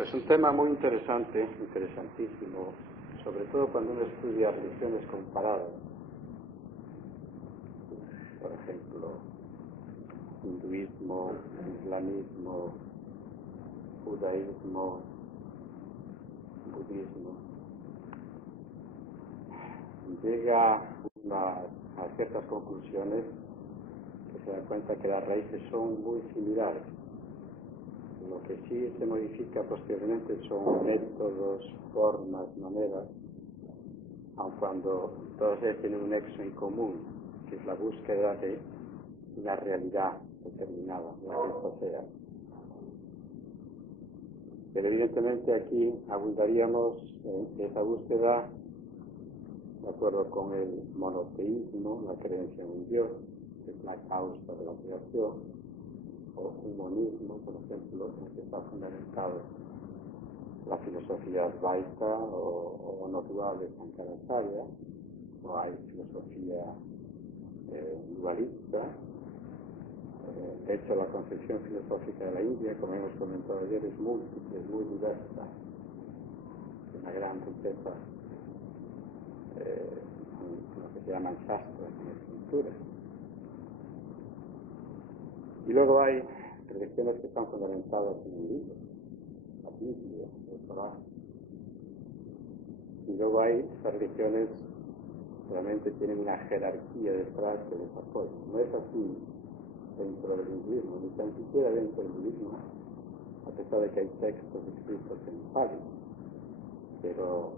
Pues un tema muy interesante, interesantísimo, sobre todo cuando uno estudia religiones comparadas. Por ejemplo, hinduismo, islamismo, judaísmo, budismo. Llega a ciertas conclusiones que se da cuenta que las raíces son muy similares. Lo que sí se modifica posteriormente son métodos, formas, maneras, aun cuando todas ellas tienen un nexo en común, que es la búsqueda de una realidad determinada, la que esta sea. Pero evidentemente aquí abundaríamos en esa búsqueda de acuerdo con el monoteísmo, la creencia en un Dios, que es la causa de la creación, o un monismo, por ejemplo, en el que está fundamentado la filosofía Advaita o no dual de Sankaracharya, o hay filosofía dualista. De hecho, la concepción filosófica de la India, como hemos comentado ayer, es múltiple, es muy diversa, una gran riqueza en lo que se llaman shastras, en escrituras. Y luego hay religiones que están fundamentadas en el libro, la Biblia, el Corán. Y luego hay estas religiones que realmente tienen una jerarquía detrás que les apoya. No es así dentro del hinduismo, ni tan siquiera dentro del budismo, a pesar de que hay textos escritos en Pali. Pero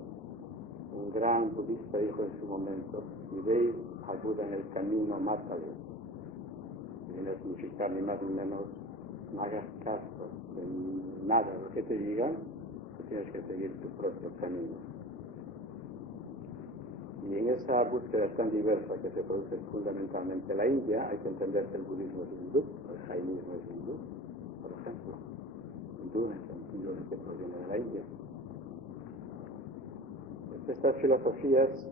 un gran budista dijo en su momento: si veis a Buda en el camino, mátale. Viene a significar ni más ni menos: no hagas caso de nada lo que te digan, tú tienes que seguir tu propio camino. Y en esa búsqueda tan diversa que se produce fundamentalmente en la India, hay que entender que el budismo es hindú, el jainismo es hindú, por ejemplo. Hindú en el sentido de que proviene de la India. Pues estas filosofías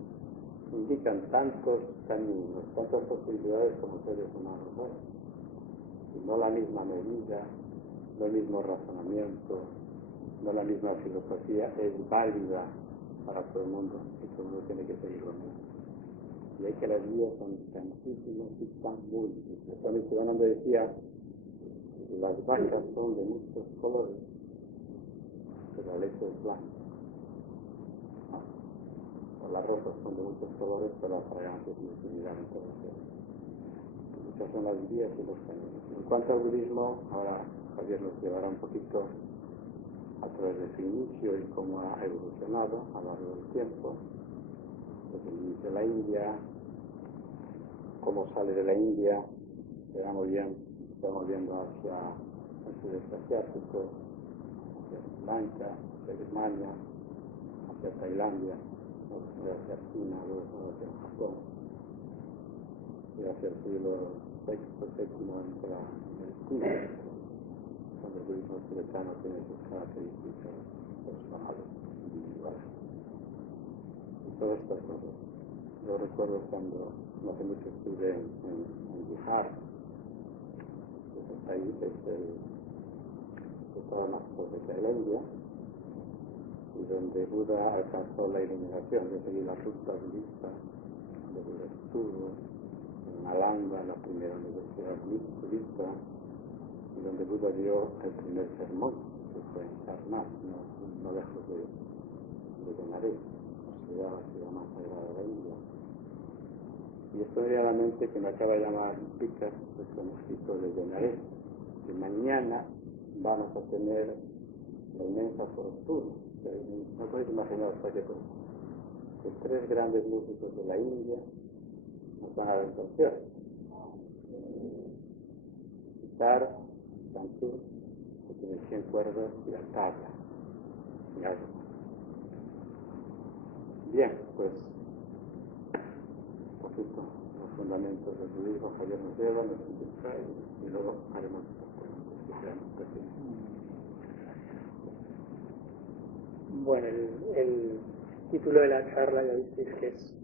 indican tantos caminos, tantas posibilidades como seres humanos hay. Y no la misma medida, no el mismo razonamiento, no la misma filosofía es válida para todo el mundo, y todo el mundo tiene que seguir lo mismo. Y hay que las vías son tantísimas y tan múltiples. Cuando Siddhananda decía: las vacas son de muchos colores, pero la leche es blanca. O las rosas son de muchos colores, pero la fragancia es muy similar en todos ellos. Muchas son las vías y los caminos. En cuanto al budismo, ahora Javier nos llevará un poquito a través de su inicio y cómo ha evolucionado a lo largo del tiempo, desde el inicio de la India, cómo sale de la India, se va moviendo hacia el sudeste asiático, hacia Sri Lanka, hacia Birmania, hacia Tailandia, hacia China, luego hacia Japón, y hacia el siglo VI, VII entra el Tíbet, donde el budismo tibetano tiene sus características personales, individuales. Y todas estas cosas. Yo recuerdo cuando no hace mucho estuve en Bihar, que ese país es que estaba más cerca de la India, y donde Buda alcanzó la iluminación. Yo seguí la ruta budista, donde Buda estuvo en Nalanda, la primera universidad budista, y donde Buda dio el primer sermón, que fue en Sarnath, no lejos de Benares, la ciudad más sagrada de la India. Y esto me viene a la mente que me acaba de llamar Picas, desconocido de Benares, que mañana vamos a tener la inmensa fortuna. No podéis imaginar hasta qué punto. Que 3 grandes músicos de la India nos van a dar un concierto. Guitarra, cantú, que tiene 100 cuerdas, y la tabla, y algo más. Bien, pues, un poquito los fundamentos del budismo. Javier nos lleva, nos indica, y luego haremos estas preguntas que sean pertinentes. Bueno, el título de la charla ya visteis que es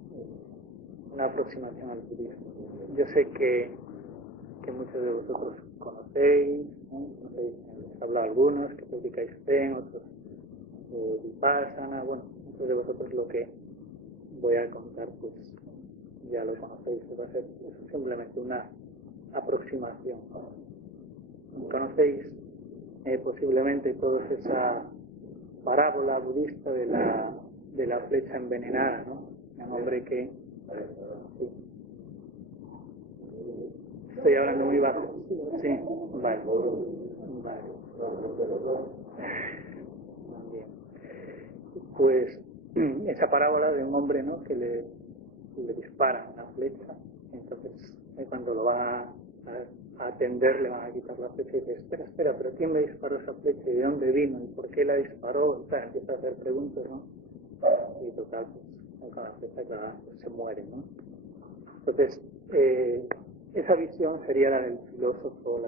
una aproximación al budismo. Yo sé que muchos de vosotros conocéis, ¿no? Conocéis habéis hablado algunos, que practicáis Zen, otros Vipassana, bueno, muchos de vosotros lo que voy a contar, pues ya lo conocéis, va a ser simplemente una aproximación. Conocéis posiblemente todos esa parábola budista de la flecha envenenada, ¿no? Un hombre que... Sí. Estoy hablando muy bajo. Sí, vale. Bien. Pues esa parábola de un hombre, ¿no?, que le dispara una flecha, entonces cuando lo van a atender le van a quitar la flecha y dice, espera, pero ¿quién me disparó esa flecha? ¿Y de dónde vino? ¿Y por qué la disparó? O sea, empieza a hacer preguntas, ¿no? Y total, pues con la flecha clavada, pues, se muere, ¿no? Entonces, esa visión sería la del filósofo,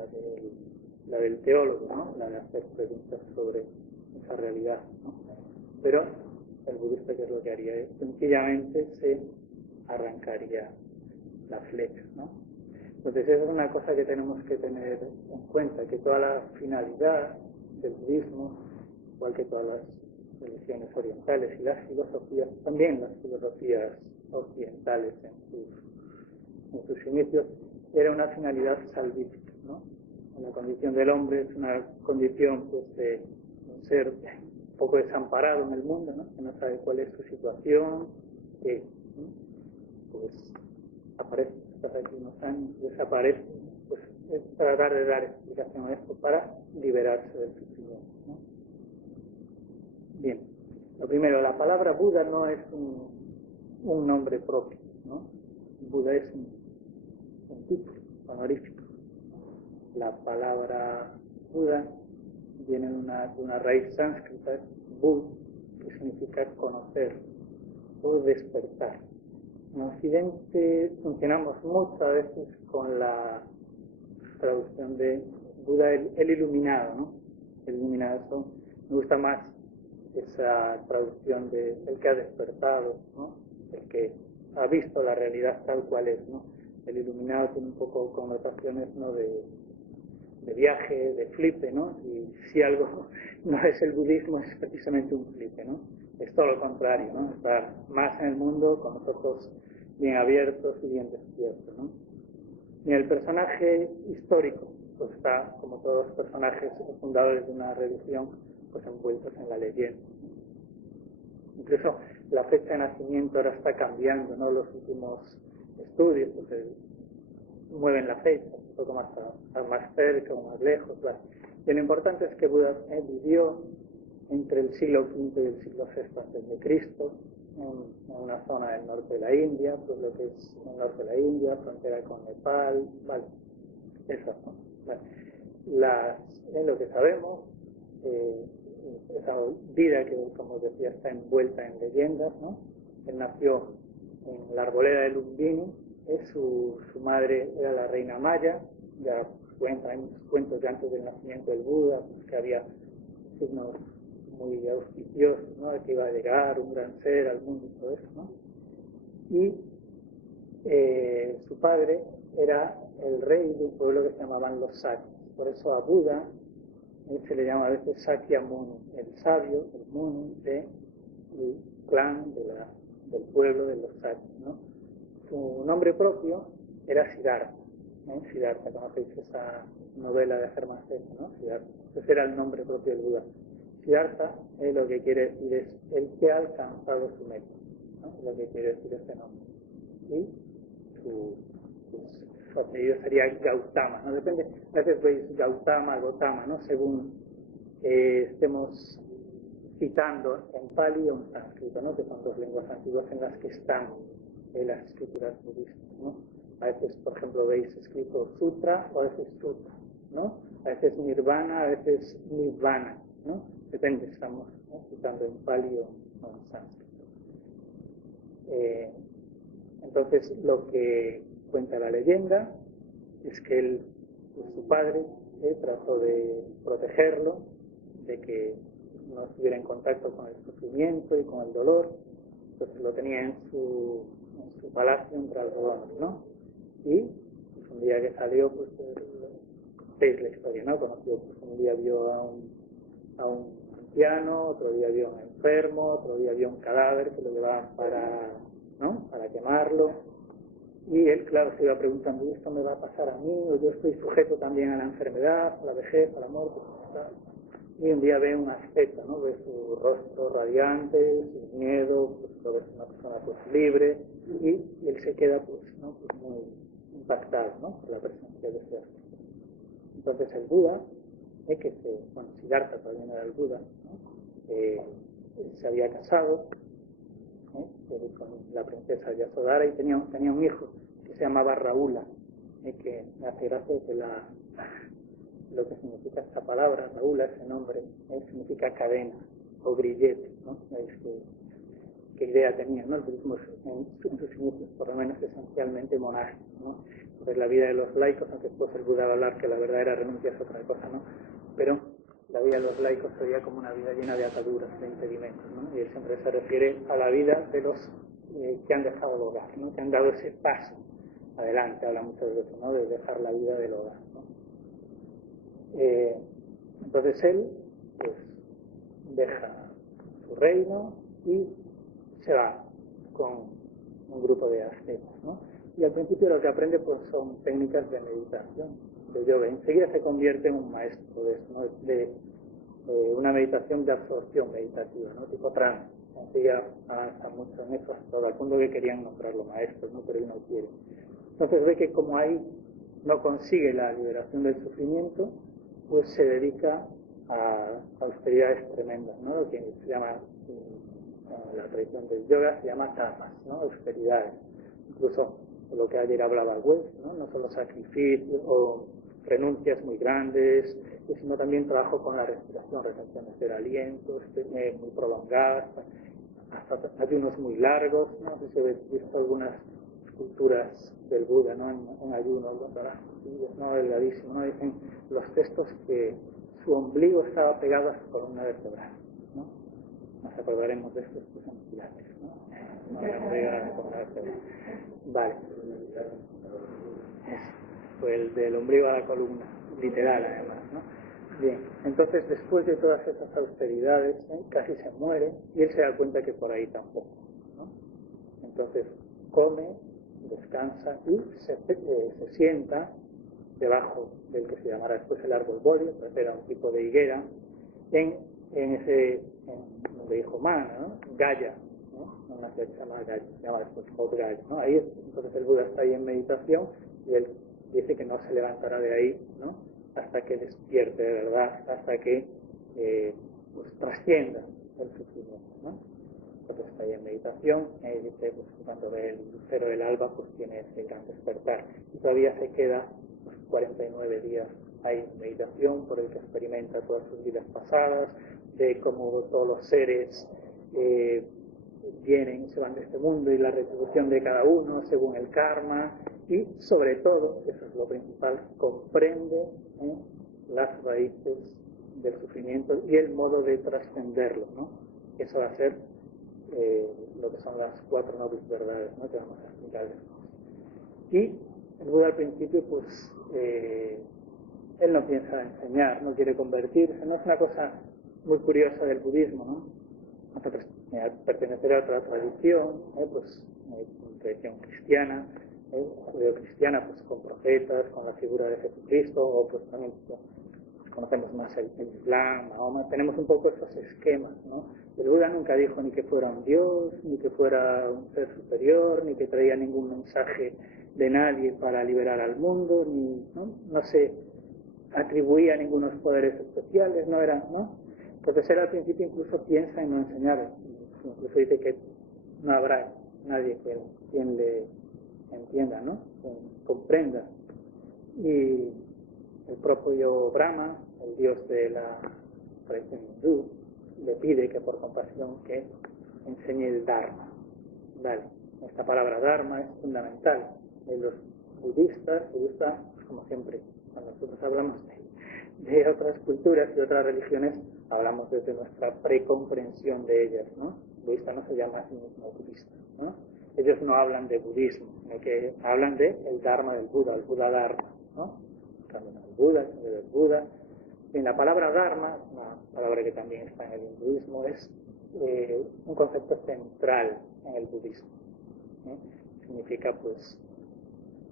la del teólogo, ¿no? La de hacer preguntas sobre esa realidad, ¿no? Pero el budista, ¿qué es lo que haría? Sencillamente se arrancaría la flecha, ¿no? Entonces esa es una cosa que tenemos que tener en cuenta, que toda la finalidad del budismo, igual que todas las religiones orientales y las filosofías, también las filosofías occidentales en sus inicios, era una finalidad salvífica, ¿no? La condición del hombre es una condición, pues, de un ser un poco desamparado en el mundo, ¿no? Que no sabe cuál es su situación, que pues aparece, estás aquí unos años, desaparece, pues es tratar de dar explicación a esto para liberarse del sufrimiento, ¿no? Bien, lo primero, la palabra Buda no es un nombre propio, ¿no? Buda es un título honorífico. La palabra Buda viene de una raíz sánscrita, Bud, que significa conocer o despertar. En Occidente funcionamos muchas veces con la traducción de Buda, el iluminado, ¿no? El iluminado, me gusta más esa traducción de el que ha despertado, ¿no? El que ha visto la realidad tal cual es, ¿no? El iluminado tiene un poco connotaciones, ¿no?, de viaje, de flipe, ¿no? Y si algo no es el budismo, es precisamente un flipe, ¿no? Es todo lo contrario, ¿no? Estar más en el mundo con los ojos bien abiertos y bien despiertos, ¿no? Y el personaje histórico, pues está, como todos los personajes fundadores de una religión, pues envueltos en la leyenda. Incluso la fecha de nacimiento ahora está cambiando, ¿no? Los últimos estudios, pues mueven la fecha, un poco más cerca o más lejos, ¿vale? Y lo importante es que Buda vivió entre el siglo V y el siglo VI a.C., en una zona del norte de la India, pues lo que es el norte de la India, frontera con Nepal, ¿vale? Esa zona, ¿vale? Lo que sabemos, esa vida que, como decía, está envuelta en leyendas, ¿no? Él nació en la arboleda de Lumbini, su madre era la reina Maya, ya cuentan cuentos de antes del nacimiento del Buda, pues, que había signos muy auspiciosos, ¿no?, de que iba a llegar un gran ser al mundo y todo eso, ¿no? Y su padre era el rey de un pueblo que se llamaban los Sakyas. Por eso a Buda se le llama a veces Sakya Muni, el sabio, el Muni del clan del pueblo de los Sakyas, ¿no? Su nombre propio era Siddhartha, ¿eh? Siddhartha, conocéis esa novela de Hermann Hesse, ¿no? Siddhartha. Ese era el nombre propio del Buda. Siddhartha lo que quiere decir es el que ha alcanzado su meta, ¿no? Lo que quiere decir ese nombre. Y su apellido sería Gautama, ¿no? Depende, a veces veis Gautama, Gotama, ¿no? Según estemos citando en Pali o en sánscrito, ¿no? Que son dos lenguas antiguas en las que están las escrituras budistas, ¿no? A veces, por ejemplo, veis escrito sutra o a veces sutra, ¿no? A veces nirvana, a veces nirvana, ¿no? Depende, estamos, ¿no?, citando en Pali o en sánscrito. Entonces, lo que cuenta la leyenda es que su padre trató de protegerlo, de que no estuviera en contacto con el sufrimiento y con el dolor, entonces lo tenía en su palacio entre algodones, ¿no? Y pues, un día que salió, pues conocéis la historia, ¿no? Conoció, pues, un día vio a un anciano, otro día vio a un enfermo, otro día vio un cadáver que lo llevaban para quemarlo. Y él, claro, se iba preguntando, ¿y esto me va a pasar a mí? ¿O yo estoy sujeto también a la enfermedad, a la vejez, a la muerte? Y un día ve un aspecto, ¿no? Ve su rostro radiante, sin miedo, pues lo ve una persona pues libre, y él se queda pues muy impactado, ¿no? Por la presencia de ese aspecto. Entonces el Buda, Siddhartha todavía no era el Buda, ¿no? Se había casado con la princesa Yasodhara y tenía un hijo que se llamaba Rahula, que me hace gracia que lo que significa esta palabra, Rahula, ese nombre, significa cadena o grillete, ¿no? ¿Qué idea tenía, ¿no? El budismo en sus inicios, por lo menos esencialmente monástico, ¿no? Pues la vida de los laicos, aunque después el Buda va a hablar que la verdadera renuncia es otra cosa, ¿no? Pero la vida de los laicos se veía como una vida llena de ataduras, de impedimentos, ¿no? Y él siempre se refiere a la vida de los que han dejado el hogar, ¿no? Que han dado ese paso adelante, habla muchas veces, ¿no? De dejar la vida del hogar, ¿no? Entonces él, pues, deja su reino y se va con un grupo de ascetas, ¿no? Y al principio lo que aprende pues son técnicas de meditación, de yoga. Enseguida se convierte en un maestro de eso, ¿no? De una meditación de absorción meditativa, ¿no? Tipo trance. Enseguida avanza mucho en eso, hasta el punto que querían nombrarlo maestro, ¿no? Pero él no quiere. Entonces ve que como ahí no consigue la liberación del sufrimiento, pues se dedica a austeridades tremendas, ¿no? Lo que se llama, en la tradición del yoga, se llama tapas, ¿no? Austeridades. Incluso lo que ayer hablaba Wells, ¿no? No solo sacrificios o renuncias muy grandes, sino también trabajo con la respiración, retenciones del aliento, muy prolongadas, hasta ayunos muy largos, ¿no? No sé si habéis visto algunas esculturas del Buda, ¿no? En ayuno, ¿no? Delgadísimo, ¿no? Dicen los textos que su ombligo estaba pegado a su columna vertebral, ¿no? Nos acordaremos de estos que son pilates, ¿no? Vale. Fue el del ombligo a la columna, literal además, ¿no? Bien, entonces después de todas esas austeridades, casi se muere y él se da cuenta que por ahí tampoco, ¿no? Entonces come, descansa y se sienta debajo del que se llamará después el árbol bolio, que era un tipo de higuera, donde dijo Man, ¿no? Gaya, ¿no? Una ciudad que se llama Gaya, se llama después Bodh Gaya, ¿no? Ahí entonces el Buda está ahí en meditación y él dice que no se levantará de ahí, ¿no? Hasta que despierte de verdad, hasta que pues trascienda el sufrimiento, ¿no? Entonces está ahí en meditación y dice, pues, cuando ve el lucero del alba, pues tiene ese gran despertar y todavía se queda pues, 49 días ahí en meditación, por el que experimenta todas sus vidas pasadas, de cómo todos los seres vienen y se van de este mundo y la retribución de cada uno según el karma, y sobre todo, eso es lo principal, comprende las raíces del sufrimiento y el modo de trascenderlo, ¿no? Eso va a ser lo que son las 4 nobles verdades, ¿no? Que vamos a explicar después. Y el Buda al principio, pues, él no piensa enseñar, no quiere convertirse, no es una cosa muy curiosa del budismo, ¿no? Pertenecer a otra tradición, pues, tradición cristiana, judeocristiana, pues con profetas, con la figura de Jesucristo, o pues también conocemos más el Islam, Mahoma, tenemos un poco esos esquemas, ¿no? El Buda nunca dijo ni que fuera un dios, ni que fuera un ser superior, ni que traía ningún mensaje de nadie para liberar al mundo, no se atribuía ningunos poderes especiales, no era, ¿no? Entonces él al principio incluso piensa en no enseñar, incluso dice que no habrá nadie quien le entienda, ¿no? Comprenda. Y el propio Brahma, el dios de la tradición hindú, le pide que por compasión que enseñe el Dharma. Vale, esta palabra Dharma es fundamental. En los budistas, como siempre, cuando nosotros hablamos de otras culturas y otras religiones, hablamos desde nuestra precomprensión de ellas, ¿no? El budista no se llama a sí mismo budista, ¿no? Ellos no hablan de budismo, sino que hablan de el Dharma del Buda, el Buda Dharma, ¿no? Buda, quién debe ver Buda. En la palabra Dharma, una palabra que también está en el hinduismo, es un concepto central en el budismo. Significa pues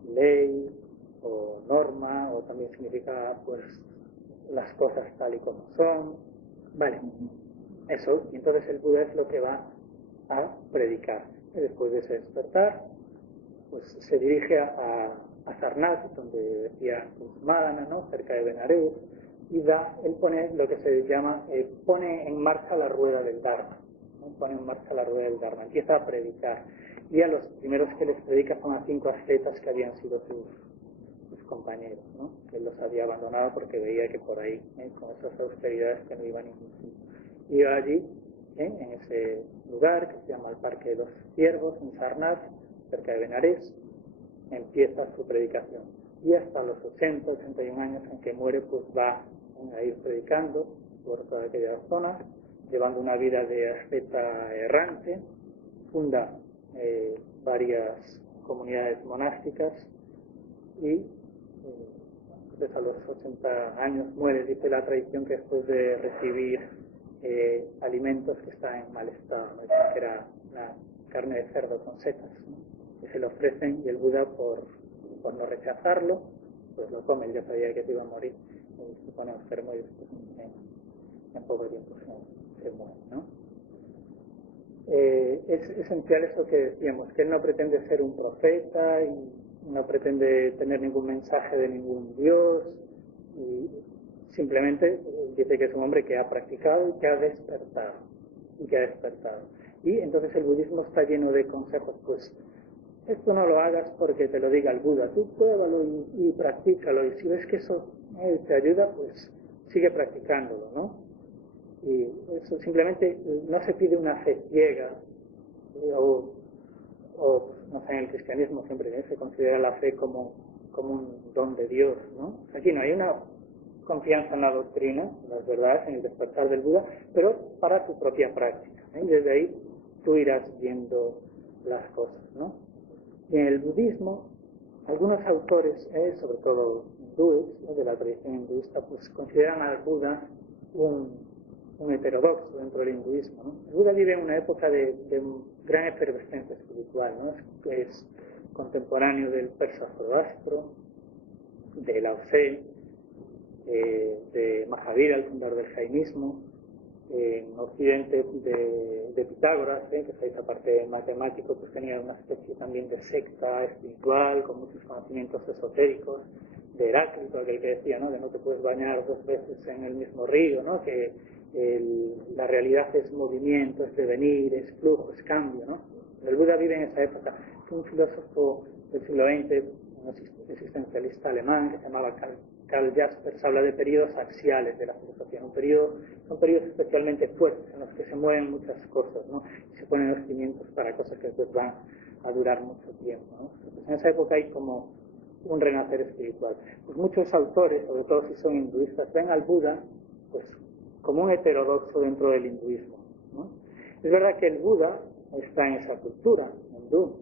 ley o norma, o también significa pues las cosas tal y como son. Vale, eso. Y entonces el Buda es lo que va a predicar. Y después de ese despertar, pues se dirige a Sarnath, donde decía Madana, ¿no?, cerca de Benares, y él pone lo que se llama, pone en marcha la rueda del Dharma, ¿no? Pone en marcha la rueda del Dharma, empieza a predicar, y a los primeros que les predica son a 5 ascetas que habían sido sus compañeros, ¿no?, que él los había abandonado porque veía que por ahí, con esas austeridades, que no iban a ningún sitio. Iba allí, en ese lugar que se llama el Parque de los Ciervos, en Sarnath, cerca de Benares, empieza su predicación. Y hasta los 80, 81 años en que muere, pues va a ir predicando por toda aquella zona, llevando una vida de asceta errante, funda varias comunidades monásticas y pues a los 80 años muere. Dice la tradición que después de recibir alimentos que están en mal estado, ¿no?, que era la carne de cerdo con setas, ¿no?, que se le ofrecen, y el Buda por no rechazarlo pues lo come. Él ya sabía que se iba a morir y se pone enfermo y después en poco tiempo se muere, ¿no? Es esencial eso que decíamos, que él no pretende ser un profeta y no pretende tener ningún mensaje de ningún dios, y simplemente dice que es un hombre que ha practicado y que ha despertado, y entonces el budismo está lleno de consejos. Pues esto no lo hagas porque te lo diga el Buda, tú pruébalo y practícalo, y si ves que eso te ayuda, pues sigue practicándolo, ¿no? Y eso simplemente no se pide una fe ciega, o no sé, en el cristianismo siempre se considera la fe como un don de Dios, ¿no? Aquí no hay una confianza en la doctrina, en las verdades, en el despertar del Buda, pero para tu propia práctica, y desde ahí tú irás viendo las cosas, ¿no? Y en el budismo, algunos autores, sobre todo hindúes, de la tradición hinduista, pues consideran al Buda un heterodoxo dentro del hinduismo, ¿no? El Buda vive en una época de gran efervescencia espiritual, ¿no? Es contemporáneo del Persa Zoroastro, de Lao Tse, de Mahavira, el fundador del jainismo, en Occidente de Pitágoras, que es esa parte matemático, pues tenía una especie también de secta espiritual con muchos conocimientos esotéricos, de Heráclito, aquel que decía, ¿no?, que no te puedes bañar 2 veces en el mismo río, ¿no?, que la realidad es movimiento, es devenir, es flujo, es cambio, ¿no? El Buda vive en esa época. Fue un filósofo del siglo XX, un existencialista alemán que se llamaba Karl Jaspers. Habla de periodos axiales de la filosofía. Son periodos especialmente fuertes en los que se mueven muchas cosas, ¿no?, y se ponen los cimientos para cosas que después van a durar mucho tiempo, ¿no? Pues en esa época hay como un renacer espiritual. Pues muchos autores, sobre todo si son hinduistas, ven al Buda pues como un heterodoxo dentro del hinduismo, ¿no? Es verdad que el Buda está en esa cultura hindú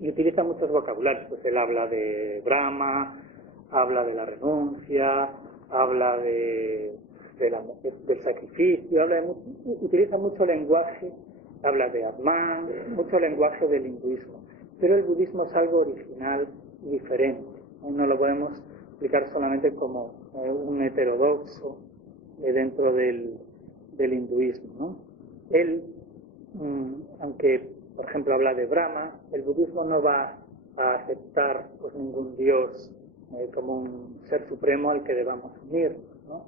y utiliza muchos vocabularios. Pues él habla de Brahma, habla de la renuncia, habla del sacrificio, utiliza mucho lenguaje, habla de Atman, mucho lenguaje del hinduismo. Pero el budismo es algo original y diferente. No lo podemos explicar solamente como un heterodoxo dentro del hinduismo, ¿no? Él, aunque por ejemplo habla de Brahma, el budismo no va a aceptar pues ningún dios como un ser supremo al que debamos unirnos, ¿no?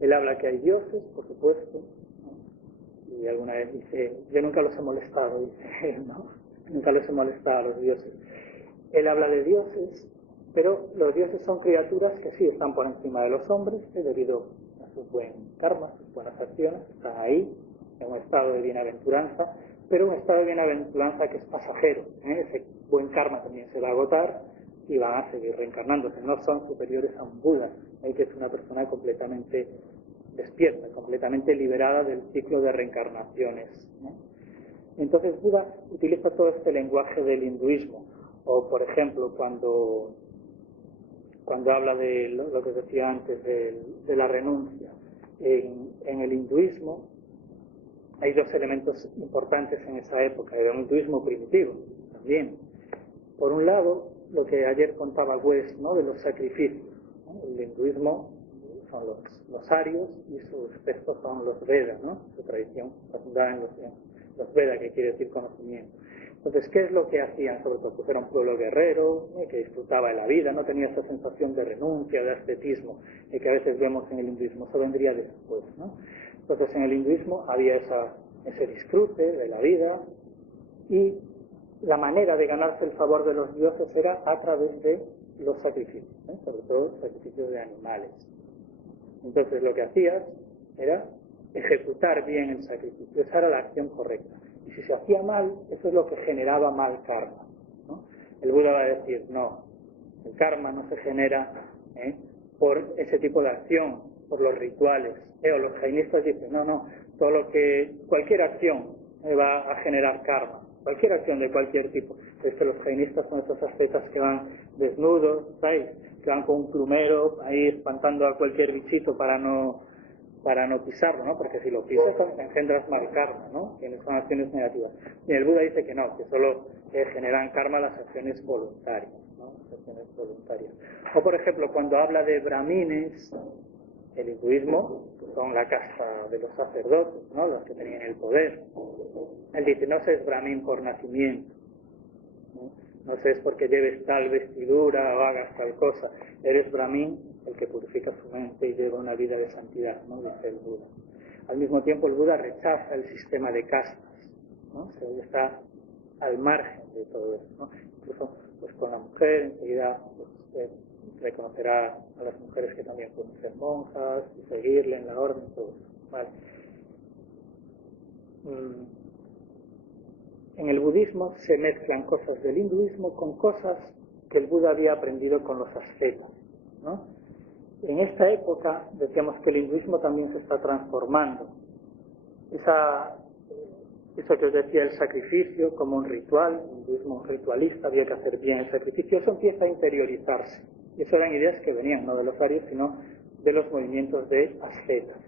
Él habla que hay dioses, por supuesto, ¿no? Y alguna vez dice, yo nunca los he molestado, dice él, ¿no? Nunca los he molestado a los dioses. Él habla de dioses, pero los dioses son criaturas que sí están por encima de los hombres, debido a su buen karma, sus buenas acciones, están ahí, en un estado de bienaventuranza, pero un estado de bienaventuranza que es pasajero, ese buen karma también se va a agotar y van a seguir reencarnándose. No son superiores a un Buda, que es una persona completamente despierta, completamente liberada del ciclo de reencarnaciones, ¿no? Entonces Buda utiliza todo este lenguaje del hinduismo. O por ejemplo, cuando cuando habla de lo que decía antes, de la renuncia. En el hinduismo hay dos elementos importantes en esa época, era un hinduismo primitivo también. Por un lado, lo que ayer contaba West, ¿no?, de los sacrificios, ¿no? El hinduismo son los arios y sus textos son los Vedas, ¿no?, su tradición está fundada en los Vedas, que quiere decir conocimiento. Entonces, ¿qué es lo que hacían? Sobre todo, pues era un pueblo guerrero, que disfrutaba de la vida, no tenía esa sensación de renuncia, de ascetismo, que a veces vemos en el hinduismo, eso vendría después, ¿no? Entonces, en el hinduismo había ese disfrute de la vida, y la manera de ganarse el favor de los dioses era a través de los sacrificios, sobre todo sacrificios de animales. Entonces, lo que hacías era ejecutar bien el sacrificio, esa era la acción correcta. Y si se hacía mal, eso es lo que generaba mal karma, ¿no? El Buda va a decir, no, el karma no se genera por ese tipo de acción, por los rituales. O los jainistas dicen, no, cualquier acción va a generar karma, cualquier acción de cualquier tipo. Es que los jainistas son esos ascetas que van desnudos, ¿sabes?, que van con un plumero ahí espantando a cualquier bichito para no pisarlo, ¿no? Porque si lo pisas engendras mal karma, ¿no? Tienes son acciones negativas. Y el Buda dice que no, que solo generan karma las acciones voluntarias, ¿no? Las acciones voluntarias. O por ejemplo, cuando habla de brahmines, el hinduismo son la casta de los sacerdotes, ¿no?, los que tenían el poder. Él dice, no seas brahmin por nacimiento, no seas porque lleves tal vestidura o hagas tal cosa, eres brahmin el que purifica su mente y lleva una vida de santidad, ¿no?, dice el Buda. Al mismo tiempo el Buda rechaza el sistema de castas, ¿no? Se está al margen de todo eso, ¿no? Incluso pues con la mujer enseguida pues, reconocerá a las mujeres que también pueden ser monjas y seguirle en la orden, todo eso, ¿vale? En el budismo se mezclan cosas del hinduismo con cosas que el Buda había aprendido con los ascetas, ¿no? En esta época decíamos que el hinduismo también se está transformando. Eso que os decía, el sacrificio como un ritual, el hinduismo ritualista, había que hacer bien el sacrificio, eso empieza a interiorizarse. Y eso eran ideas que venían no de los arios, sino de los movimientos de ascetas.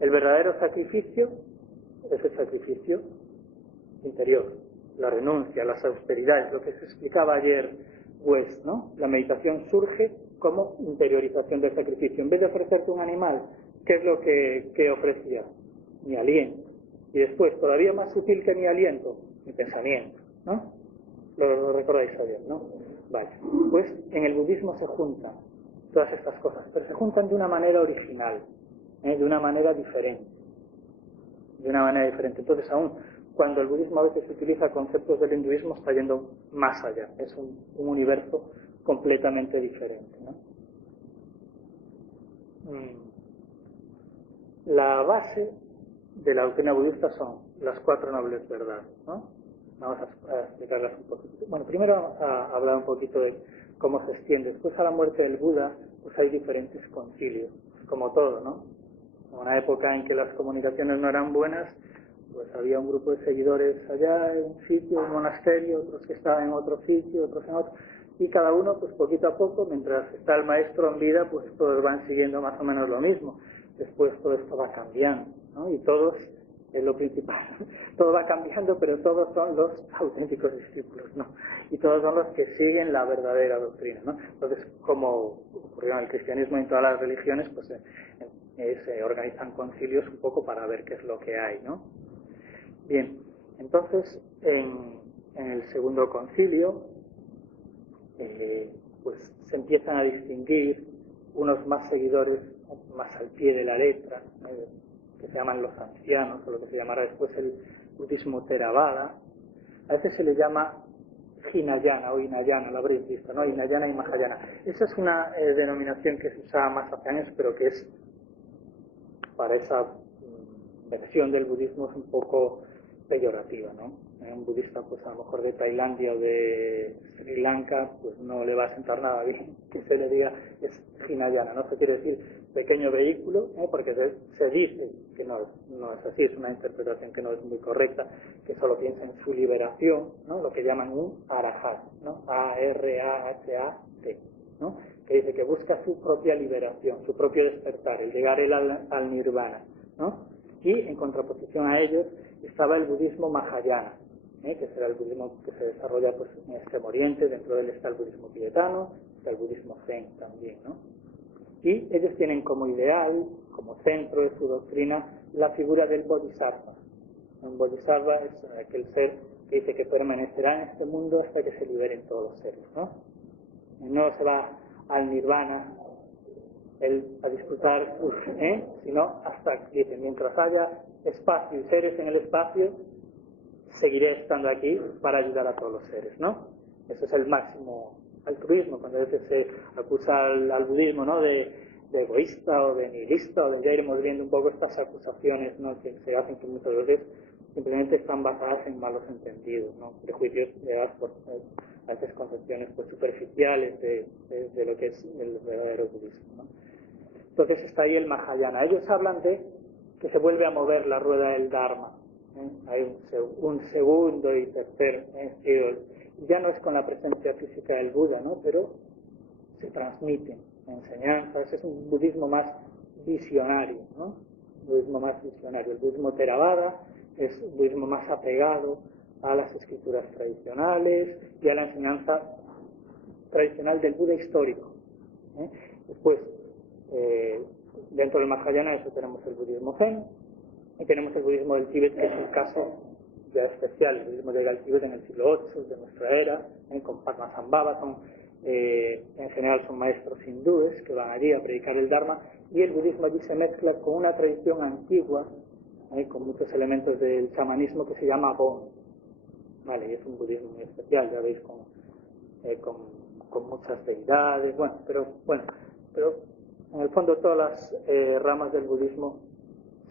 El verdadero sacrificio es el sacrificio interior, la renuncia, las austeridades, lo que se explicaba ayer West, ¿no? La meditación surge como interiorización del sacrificio. En vez de ofrecerte un animal, ¿qué es lo que ofrecía? Mi aliento. Y después, todavía más sutil que mi aliento, mi pensamiento, ¿no? Lo recordáis ayer, ¿no? Vale. Pues en el budismo se juntan todas estas cosas, pero se juntan de una manera original, de una manera diferente. Entonces, aún cuando el budismo a veces utiliza conceptos del hinduismo, está yendo más allá. Es un universo completamente diferente, ¿no? La base de la doctrina budista son las 4 nobles verdades, ¿no? Vamos a explicarlas un poquito. Bueno, primero vamos a hablar un poquito de cómo se extiende. Después, a la muerte del Buda, pues hay diferentes concilios, como todo, ¿no? En una época en que las comunicaciones no eran buenas, pues había un grupo de seguidores allá en un sitio, un monasterio, otros que estaban en otro sitio, otros en otro, y cada uno, pues poquito a poco, mientras está el maestro en vida, pues todos van siguiendo más o menos lo mismo. Después todo esto va cambiando, ¿no? Y todos, es lo principal, todo va cambiando, pero todos son los auténticos discípulos, ¿no? Y todos son los que siguen la verdadera doctrina, ¿no? Entonces, como ocurrió en el cristianismo y en todas las religiones, pues se organizan concilios un poco para ver qué es lo que hay, ¿no? Bien, entonces, en el segundo concilio, pues se empiezan a distinguir unos más seguidores, más al pie de la letra, que se llaman los ancianos, o lo que se llamará después el budismo Theravada. A veces se le llama Hinayana o Hinayana, lo habréis visto, ¿no? Hinayana y Mahayana. Esa es una denominación que se usaba más hace años, pero que es, para esa versión del budismo, es un poco peyorativa, ¿no? Un budista, pues a lo mejor de Tailandia o de Sri Lanka, pues no le va a sentar nada bien que se le diga es Hinayana, no se quiere decir pequeño vehículo, porque se dice que no es así, es una interpretación que no es muy correcta, que solo piensa en su liberación, ¿no? Lo que llaman un arahat, ¿no? A-R-A-H-A-T, ¿no? que dice que busca su propia liberación, su propio despertar, el llegar él al nirvana, ¿no? Y en contraposición a ellos estaba el budismo mahayana, que será el budismo que se desarrolla pues, en Extremo Oriente. Dentro de él está el budismo tibetano, está el budismo zen también, ¿no? Y ellos tienen como ideal, como centro de su doctrina, la figura del bodhisattva. Un bodhisattva es aquel ser que dice que permanecerá en este mundo hasta que se liberen todos los seres, ¿no? No se va al nirvana él a disfrutar, sino hasta que dice, mientras haya espacio y seres en el espacio, seguiré estando aquí para ayudar a todos los seres, ¿no? Eso es el máximo altruismo. Cuando a veces se acusa al budismo, ¿no?, de egoísta o de nihilista, o ya iremos viendo un poco estas acusaciones, ¿no?, que se hacen, que muchas veces simplemente están basadas en malos entendidos, ¿no?, prejuicios creados por a veces concepciones pues, superficiales de lo que es el verdadero budismo, ¿no? Entonces está ahí el Mahayana. Ellos hablan de que se vuelve a mover la rueda del Dharma. Hay un segundo y tercer estilo. Ya no es con la presencia física del Buda, ¿no?, pero se transmiten enseñanzas. Es un budismo más visionario, ¿no? Un budismo más visionario. El budismo Theravada es un budismo más apegado a las escrituras tradicionales y a la enseñanza tradicional del Buda histórico. Después, dentro del Mahayana, eso tenemos el budismo Zen y tenemos el budismo del Tíbet, que es un caso ya especial. El budismo llega al Tíbet en el siglo VIII de nuestra era, con Padmasambhava, en general son maestros hindúes que van allí a predicar el Dharma, y el budismo allí se mezcla con una tradición antigua, con muchos elementos del chamanismo, que se llama Bon. Vale, y es un budismo muy especial, ya veis, con muchas deidades, pero en el fondo todas las ramas del budismo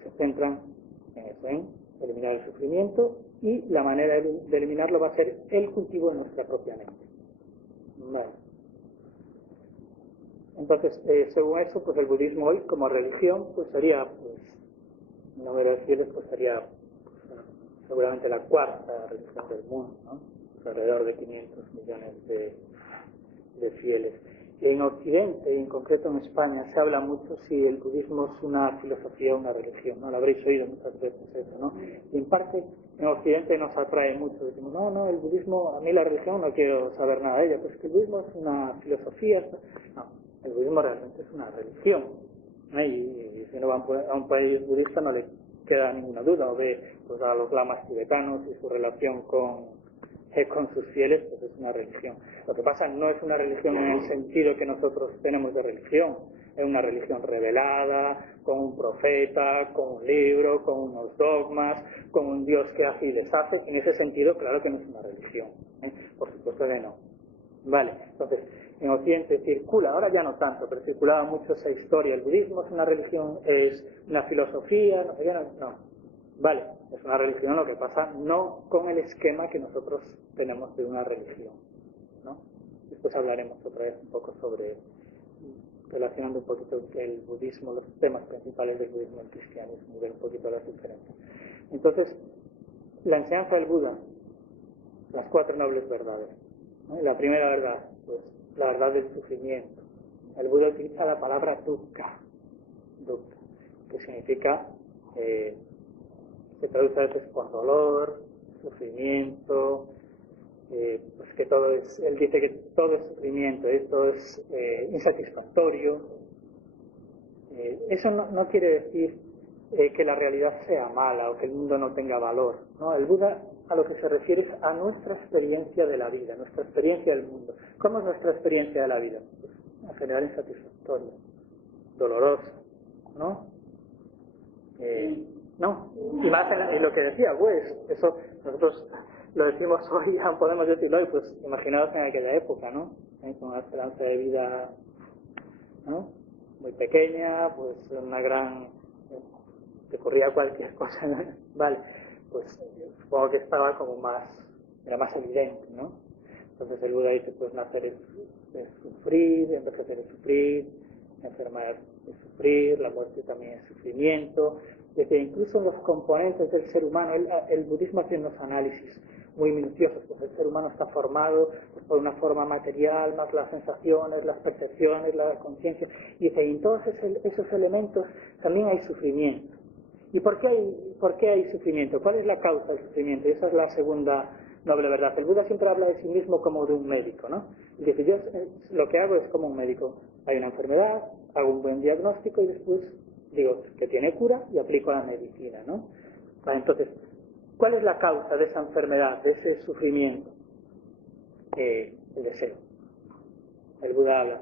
se centran en eso, en eliminar el sufrimiento, y la manera de eliminarlo va a ser el cultivo de nuestra propia mente. Vale. Entonces, según eso, pues el budismo hoy como religión pues sería, pues, número de fieles, pues sería seguramente la cuarta religión del mundo, ¿no? Pues alrededor de 500 millones de fieles. En Occidente, y en concreto en España, se habla mucho si el budismo es una filosofía o una religión, ¿no? Lo habréis oído muchas veces eso, ¿no? Y en parte en Occidente nos atrae mucho. Decimos, no, el budismo, a mí la religión no quiero saber nada de ella, pues que el budismo es una filosofía. No, el budismo realmente es una religión, ¿no? Y si uno va a un país budista no le queda ninguna duda, o ve pues, a los lamas tibetanos y su relación con sus fieles, pues es una religión. Lo que pasa no es una religión en el sentido que nosotros tenemos de religión, es una religión revelada, con un profeta, con un libro, con unos dogmas, con un Dios que hace y deshace. En ese sentido, claro que no es una religión, por supuesto que no. Vale, entonces, en Occidente circula, ahora ya no tanto, pero circulaba mucho esa historia. El budismo es una religión, es una filosofía, no. Vale, es una religión, lo que pasa no con el esquema que nosotros tenemos de una religión, ¿no? Después hablaremos otra vez un poco sobre, relacionando un poquito el budismo, los temas principales del budismo y el cristianismo, y ver un poquito las diferencias. Entonces, la enseñanza del Buda, las 4 nobles verdades, ¿no? La primera verdad, pues la verdad del sufrimiento. El Buda utiliza la palabra dukkha, que significa, se traduce a veces por dolor, sufrimiento, pues que todo es, él dice que todo es sufrimiento, todo es insatisfactorio. Eso no quiere decir que la realidad sea mala o que el mundo no tenga valor, ¿no? El Buda a lo que se refiere es a nuestra experiencia de la vida, nuestra experiencia del mundo. ¿Cómo es nuestra experiencia de la vida? Pues, en general insatisfactoria, dolorosa, ¿no? No, y más en lo que decía, pues, eso nosotros lo decimos hoy, ya podemos decirlo hoy, pues imaginaos en aquella época, ¿no? Con una esperanza de vida, ¿no?, muy pequeña, pues una gran, que ocurría cualquier cosa, ¿no? Vale, pues supongo que estaba como era más evidente, ¿no? Entonces el Buda dice, pues nacer es sufrir, envejecer es sufrir, enfermar es sufrir, la muerte también es sufrimiento. Desde incluso en los componentes del ser humano, el budismo hace unos análisis muy minuciosos. Pues el ser humano está formado pues, por una forma material, más las sensaciones, las percepciones, la conciencia. Y dice, en todos esos elementos también hay sufrimiento. ¿Y por qué hay sufrimiento? ¿Cuál es la causa del sufrimiento? Y esa es la segunda noble verdad. El Buda siempre habla de sí mismo como de un médico, ¿no? Y dice, yo lo que hago es como un médico. Hay una enfermedad, hago un buen diagnóstico y después digo que tiene cura y aplico la medicina, ¿no? Vale, entonces, ¿cuál es la causa de esa enfermedad, de ese sufrimiento? El deseo. El Buda habla.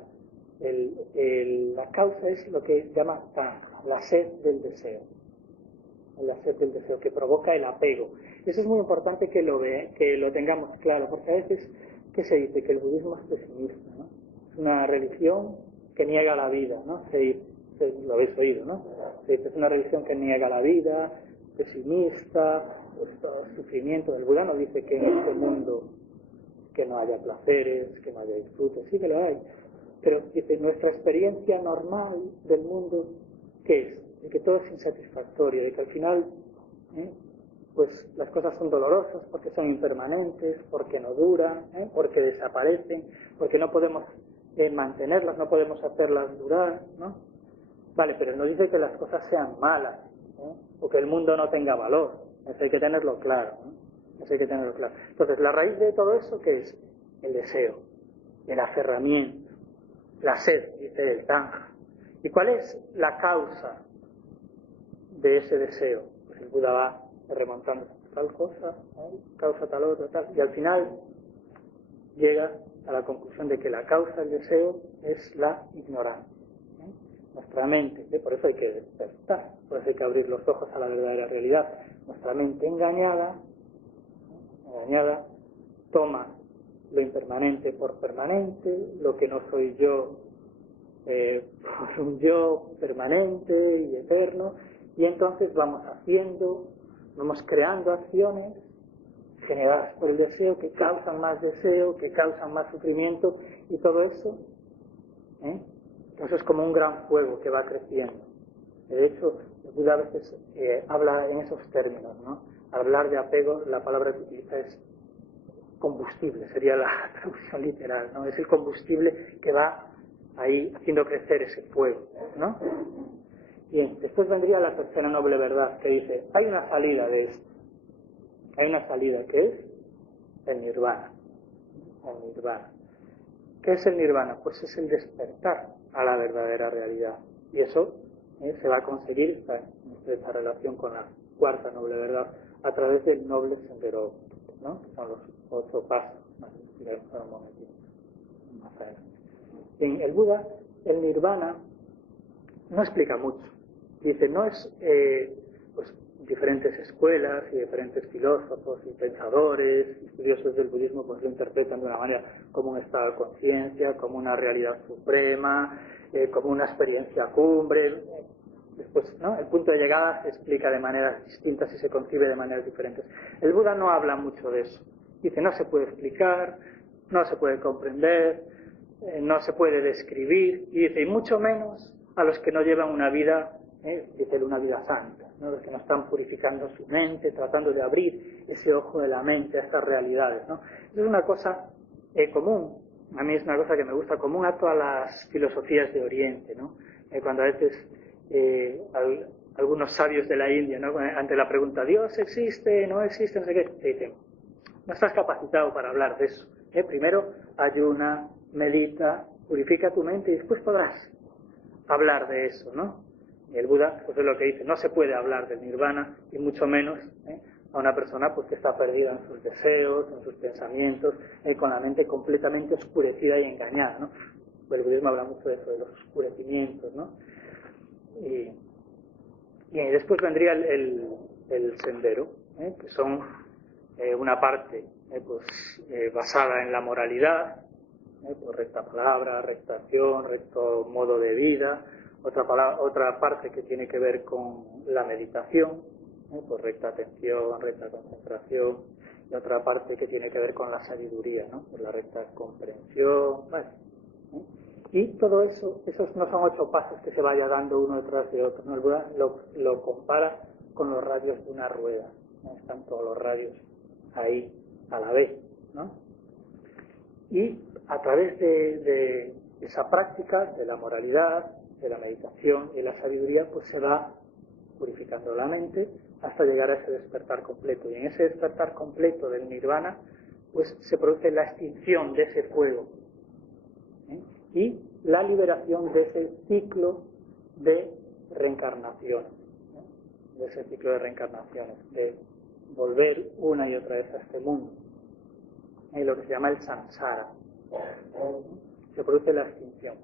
La causa es lo que llama tanja, la sed del deseo. La sed del deseo, que provoca el apego. Eso es muy importante que lo tengamos claro, porque a veces, ¿qué se dice? Que el budismo es pesimista, ¿no? Es una religión que niega la vida, ¿no? Lo habéis oído, ¿no? Se dice, es una religión que niega la vida, pesimista, sufrimiento. El Buda no dice que en este mundo que no haya placeres, que no haya disfrutes, sí que lo hay. Pero dice, nuestra experiencia normal del mundo, ¿qué es? De que todo es insatisfactorio, de que al final pues las cosas son dolorosas porque son impermanentes, porque no duran, porque desaparecen, porque no podemos mantenerlas, no podemos hacerlas durar, ¿no? Vale, pero no dice que las cosas sean malas, o que el mundo no tenga valor. Eso hay que tenerlo claro, ¿no? Eso hay que tenerlo claro. Entonces, la raíz de todo eso, ¿qué es? El deseo, el aferramiento, la sed, dice el Tanja. ¿Y cuál es la causa de ese deseo? Pues el Buda va remontando tal cosa, causa tal otra, tal, y al final llega a la conclusión de que la causa del deseo es la ignorancia. Nuestra mente, por eso hay que despertar, por eso hay que abrir los ojos a la verdadera realidad. Nuestra mente engañada toma lo impermanente por permanente, lo que no soy yo por un yo permanente y eterno, y entonces vamos creando acciones generadas por el deseo que causan más deseo, que causan más sufrimiento, y todo eso es como un gran fuego que va creciendo. De hecho, el Buda a veces habla en esos términos, ¿no? Al hablar de apego, la palabra que utiliza es combustible, sería la traducción literal, ¿no? Es el combustible que va ahí haciendo crecer ese fuego, ¿no? Bien, después vendría la tercera noble verdad, que dice, hay una salida de esto. Hay una salida, que es el nirvana. El nirvana. ¿Qué es el nirvana? Pues es el despertar a la verdadera realidad. Y eso se va a conseguir esta relación con la cuarta noble verdad a través del noble sendero, ¿no? Que son los 8 pasos. Un momentito más adelante. En el Buda, el nirvana no explica mucho. Dice, no es pues diferentes escuelas y diferentes filósofos y pensadores y estudiosos del budismo pues lo interpretan de una manera como un estado de conciencia, como una realidad suprema, como una experiencia cumbre. Después, ¿no? El punto de llegada se explica de maneras distintas y se concibe de maneras diferentes. El Buda no habla mucho de eso. Dice, no se puede explicar, no se puede comprender, no se puede describir, y dice, y mucho menos a los que no llevan una vida, dice, una vida santa, ¿no? Los que no están purificando su mente, tratando de abrir ese ojo de la mente a estas realidades, ¿no? Es una cosa común, a mí es una cosa que me gusta, común a todas las filosofías de Oriente, ¿no? Cuando a veces algunos sabios de la India, ¿no? Ante la pregunta, ¿Dios existe? ¿No existe? No sé qué, te dicen, no estás capacitado para hablar de eso. Primero ayuna, medita, purifica tu mente y después podrás hablar de eso, ¿no? Y el Buda, pues es lo que dice, no se puede hablar del nirvana y mucho menos a una persona pues que está perdida en sus deseos, en sus pensamientos, con la mente completamente oscurecida y engañada, ¿no? Pues el budismo habla mucho de eso, de los oscurecimientos, ¿no? Y después vendría el sendero, que son una parte basada en la moralidad, por recta palabra, recta acción, recto modo de vida, otra parte que tiene que ver con la meditación, por recta atención, recta concentración, y otra parte que tiene que ver con la sabiduría, ¿no? Por la recta comprensión, ¿vale? Y todo eso, esos no son 8 pasos que se vaya dando uno detrás de otro, ¿no? El Buda lo compara con los radios de una rueda, ¿no? Están todos los radios ahí a la vez, ¿no? Y a través de esa práctica, de la moralidad, de la meditación y la sabiduría, pues se va purificando la mente hasta llegar a ese despertar completo. Y en ese despertar completo del nirvana, pues se produce la extinción de ese fuego, ¿eh? Y la liberación de ese ciclo de reencarnaciones, ¿eh? De ese ciclo de reencarnaciones, de volver una y otra vez a este mundo, lo que se llama el samsara. Se produce la extinción.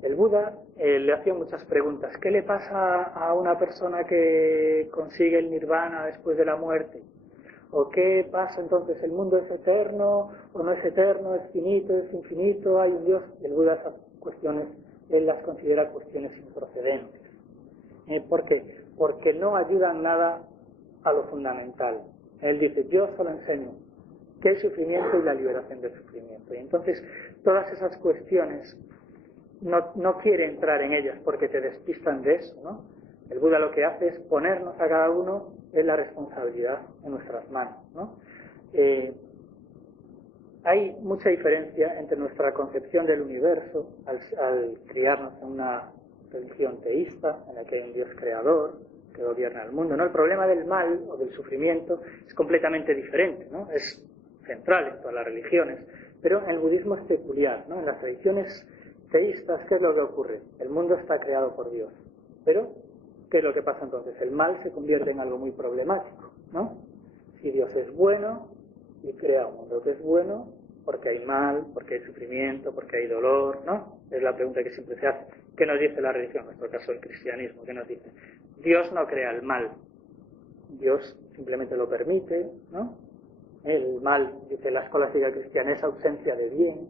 El Buda le hacía muchas preguntas. ¿Qué le pasa a una persona que consigue el nirvana después de la muerte? ¿O qué pasa entonces? ¿El mundo es eterno o no es eterno? ¿Es finito? ¿Es infinito? ¿Hay un Dios? El Buda esas cuestiones, él las considera cuestiones improcedentes. ¿Por qué? Porque no ayudan nada a lo fundamental. Él dice, yo solo enseño que hay sufrimiento y la liberación del sufrimiento. Y entonces todas esas cuestiones no quiere entrar en ellas porque te despistan de eso, ¿no? El Buda lo que hace es ponernos a cada uno en la responsabilidad en nuestras manos, ¿no? Hay mucha diferencia entre nuestra concepción del universo al criarnos en una religión teísta, en la que hay un Dios creador que gobierna el mundo, ¿no? El problema del mal o del sufrimiento es completamente diferente, ¿no? Es central en todas las religiones, pero en el budismo es peculiar, ¿no? En las religiones teístas, ¿qué es lo que ocurre? El mundo está creado por Dios, pero ¿qué es lo que pasa entonces? El mal se convierte en algo muy problemático, ¿no? Si Dios es bueno y crea un mundo que es bueno, porque hay mal, porque hay sufrimiento, porque hay dolor, ¿no? Es la pregunta que siempre se hace. ¿Qué nos dice la religión? En nuestro caso el cristianismo, ¿qué nos dice? Dios no crea el mal, Dios simplemente lo permite, ¿no? El mal, dice la escolástica cristiana, es ausencia de bien,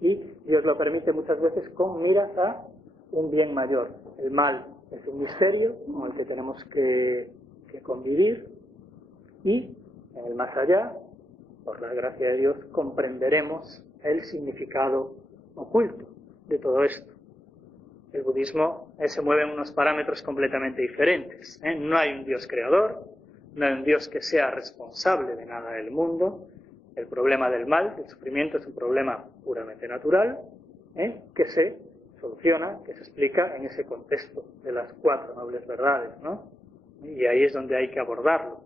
y Dios lo permite muchas veces con miras a un bien mayor. El mal es un misterio con el que tenemos que convivir, y en el más allá, por la gracia de Dios, comprenderemos el significado oculto de todo esto. El budismo se mueve en unos parámetros completamente diferentes, ¿eh? No hay un Dios creador, no hay un Dios que sea responsable de nada del mundo. El problema del mal, del sufrimiento, es un problema puramente natural, que se soluciona, que se explica en ese contexto de las 4 nobles verdades, ¿no? Y ahí es donde hay que abordarlo.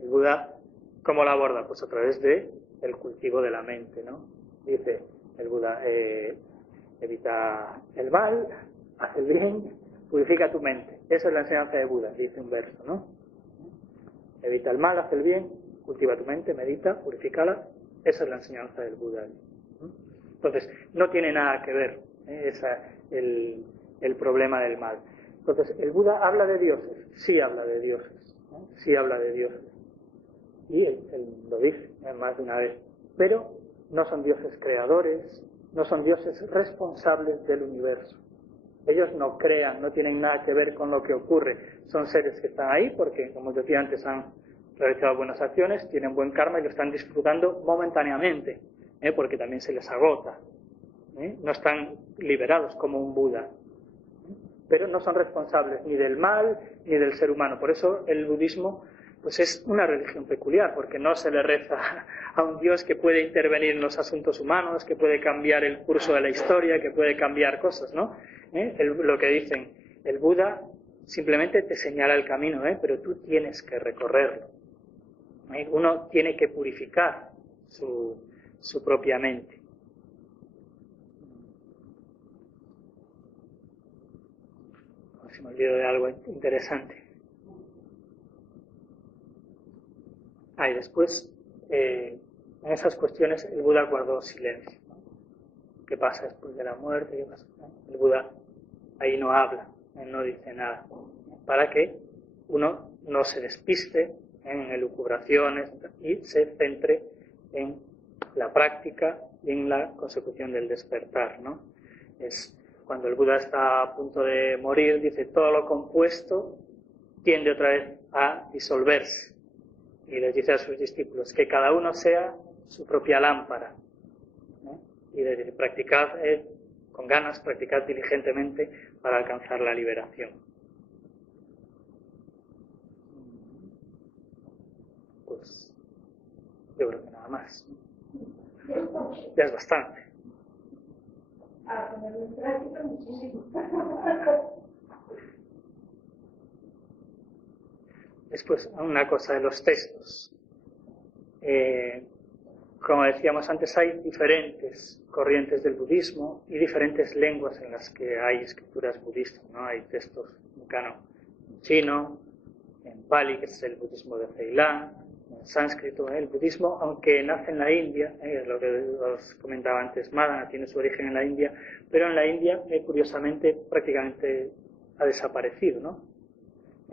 El Buda, ¿cómo lo aborda? Pues a través del cultivo de la mente, ¿no? Dice el Buda, evita el mal, haz el bien, purifica tu mente. Esa es la enseñanza de Buda, dice un verso, ¿no? Evita el mal, haz el bien, cultiva tu mente, medita, purifícala. Esa es la enseñanza del Buda. Entonces, no tiene nada que ver el problema del mal. Entonces, ¿el Buda habla de dioses? Sí habla de dioses, ¿no? Sí habla de dioses. Y él lo dice más de una vez. Pero no son dioses creadores, no son dioses responsables del universo. Ellos no crean, no tienen nada que ver con lo que ocurre. Son seres que están ahí porque, como os decía antes, han realizado buenas acciones, tienen buen karma y lo están disfrutando momentáneamente, porque también se les agota. No están liberados como un Buda. Pero no son responsables ni del mal ni del ser humano. Por eso el budismo pues es una religión peculiar, porque no se le reza a un Dios que puede intervenir en los asuntos humanos, que puede cambiar el curso de la historia, que puede cambiar cosas, ¿no? Lo que dicen, el Buda simplemente te señala el camino, pero tú tienes que recorrerlo. Uno tiene que purificar su propia mente. Se me olvidó de algo interesante. Y después, en esas cuestiones, el Buda guardó silencio, ¿no? ¿Qué pasa después de la muerte? ¿Qué pasa? El Buda ahí no habla, él no dice nada, para que uno no se despiste en elucubraciones y se centre en la práctica y en la consecución del despertar, ¿no? Es cuando el Buda está a punto de morir, dice, todo lo compuesto tiende otra vez a disolverse. Y les dice a sus discípulos que cada uno sea su propia lámpara, ¿no? Y les dice, practicad con ganas, practicad diligentemente para alcanzar la liberación. Pues Yo creo que nada más. Ya es bastante. Después, una cosa de los textos. Como decíamos antes, hay diferentes corrientes del budismo y diferentes lenguas en las que hay escrituras budistas, ¿no? Hay textos en canon chino, en Pali, que es el budismo de Ceilán, en sánscrito. El budismo, aunque nace en la India, lo que os comentaba antes, Madhana tiene su origen en la India, pero en la India, curiosamente, prácticamente ha desaparecido, ¿no?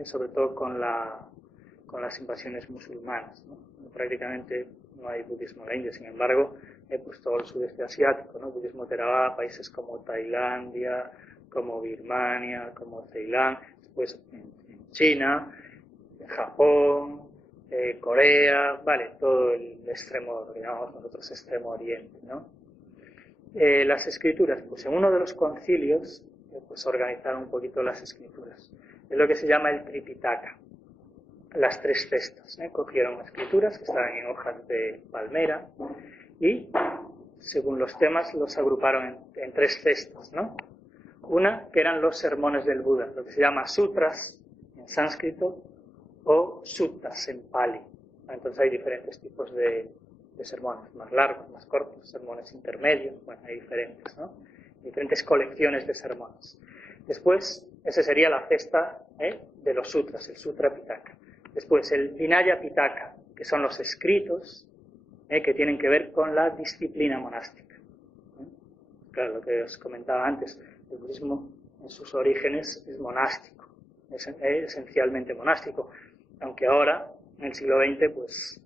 Sobre todo con las invasiones musulmanas, ¿no? Prácticamente no hay budismo en la India. Sin embargo, pues todo el sudeste asiático, ¿no? Budismo Theravada, países como Tailandia, como Birmania, como Ceilán, después en China, en Japón, Corea, vale, todo el extremo, digamos nosotros, extremo oriente, ¿no? Las escrituras, pues en uno de los concilios, pues organizaron un poquito las escrituras. Es lo que se llama el Tripitaka. Las tres cestas, cogieron escrituras que estaban en hojas de palmera y, según los temas, los agruparon en tres cestas, ¿no? Una que eran los sermones del Buda, lo que se llama sutras en sánscrito o suttas en pali. Entonces hay diferentes tipos de sermones, más largos, más cortos, sermones intermedios, bueno, hay diferentes, ¿no? Diferentes colecciones de sermones. Después, esa sería la cesta de los sutras, el Sutra Pitaka. Después, el Vinaya Pitaka, que son los escritos que tienen que ver con la disciplina monástica. Claro, lo que os comentaba antes, el budismo en sus orígenes es monástico, es esencialmente monástico, aunque ahora, en el siglo XX, pues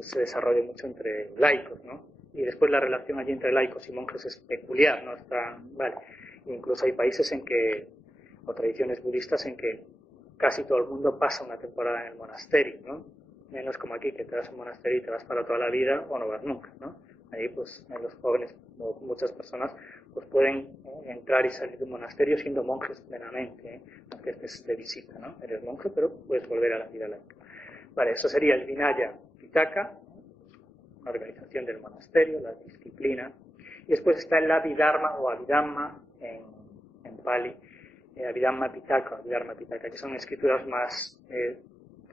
se desarrolla mucho entre laicos, ¿no? Y después la relación allí entre laicos y monjes es peculiar, ¿no? Vale. Incluso hay países o tradiciones budistas en que casi todo el mundo pasa una temporada en el monasterio, ¿no? Menos como aquí, que te vas a un monasterio y te vas para toda la vida o no vas nunca, ¿no? Ahí, pues, los jóvenes, o muchas personas, pues pueden entrar y salir de un monasterio siendo monjes plenamente, aunque estés de visita, ¿no? Eres monje, pero puedes volver a la vida laica. Vale, eso sería el Vinaya Pitaka, una organización del monasterio, la disciplina. Y después está el Abhidharma o Abhidhamma en Pali, Abhidhamma Pitaka, que son escrituras más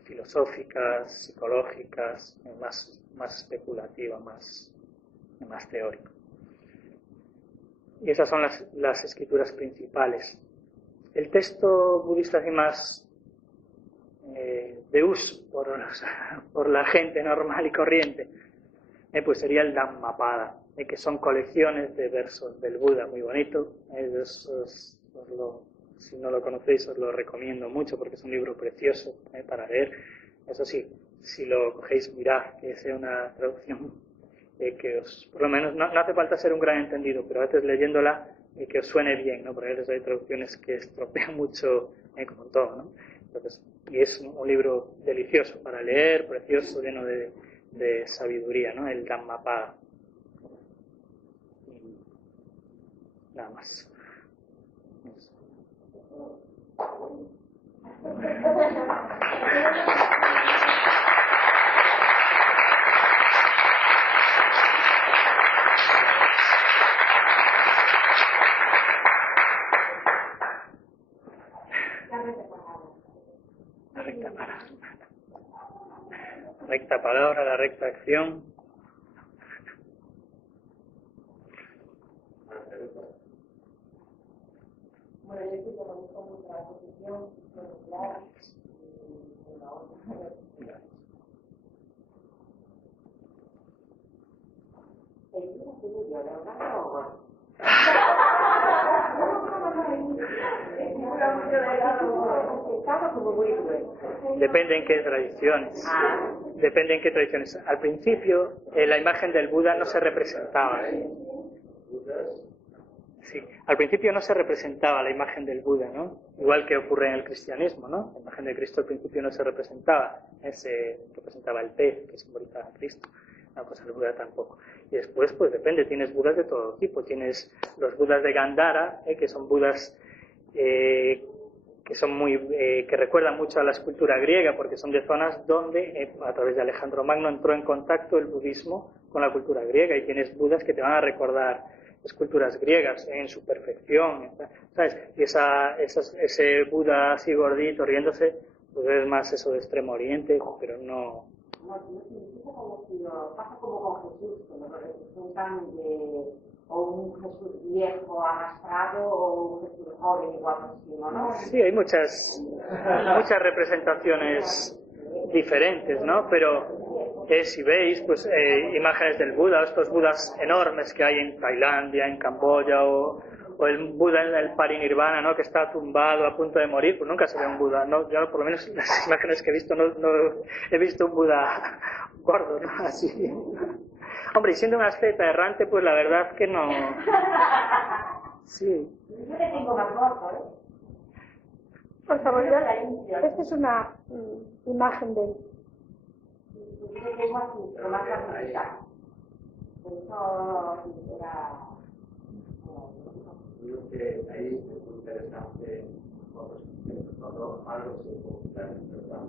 filosóficas, psicológicas, más especulativas, más teóricas. Y esas son las escrituras principales. El texto budista así más de uso por la gente normal y corriente, pues sería el Dhammapada, que son colecciones de versos del Buda, muy bonito. Si no lo conocéis, os lo recomiendo mucho porque es un libro precioso para leer. Eso sí, si lo cogéis, mirad que sea una traducción que por lo menos, no hace falta ser un gran entendido, pero a veces leyéndola que os suene bien, ¿no? Porque a veces hay traducciones que estropean mucho, como en todo, ¿no? Entonces, y es un libro delicioso para leer, precioso, lleno de sabiduría, ¿no? El Dhammapada. Nada más. La recta palabra. Recta palabra, la recta acción. Bueno, yo estoy con mucha posición, muy clara, y la otra. El día que yo le hablaba, Depende en qué tradiciones. Depende en qué tradiciones. Al principio, la imagen del Buda no se representaba. Sí, al principio no se representaba la imagen del Buda, ¿no? Igual que ocurre en el cristianismo, ¿no? La imagen de Cristo al principio no se representaba. Se representaba el pez que simbolizaba a Cristo. No, pues el Buda tampoco. Y después, pues depende, tienes Budas de todo tipo. Tienes los Budas de Gandhara, que son Budas que son que recuerdan mucho a la escultura griega, porque son de zonas donde a través de Alejandro Magno entró en contacto el budismo con la cultura griega, y tienes budas que te van a recordar esculturas griegas en su perfección, ¿sabes? Y ese Buda así gordito riéndose, pues es más eso de Extremo Oriente, pero no. No significa como si lo pasa como con Jesús, que lo representan o un Jesús viejo arrastrado o un Jesús joven guapísimo, ¿no? Sí, hay muchas representaciones diferentes, ¿no? Pero si veis, pues imágenes del Buda, estos Budas enormes que hay en Tailandia, en Camboya, o el Buda en el Parinirvana, ¿no? Que está tumbado a punto de morir, pues nunca se ve un Buda, ¿no? Yo por lo menos las imágenes que he visto no he visto un Buda gordo, ¿no? Así. Hombre, y siendo una asceta errante, pues la verdad que no. Sí. Yo te tengo más gordo, ¿eh? Por favor, esta es una imagen de él. Yo te tengo así, pero más artística. Por eso era... Creo que ahí es muy interesante cuando algo se publica en verdad.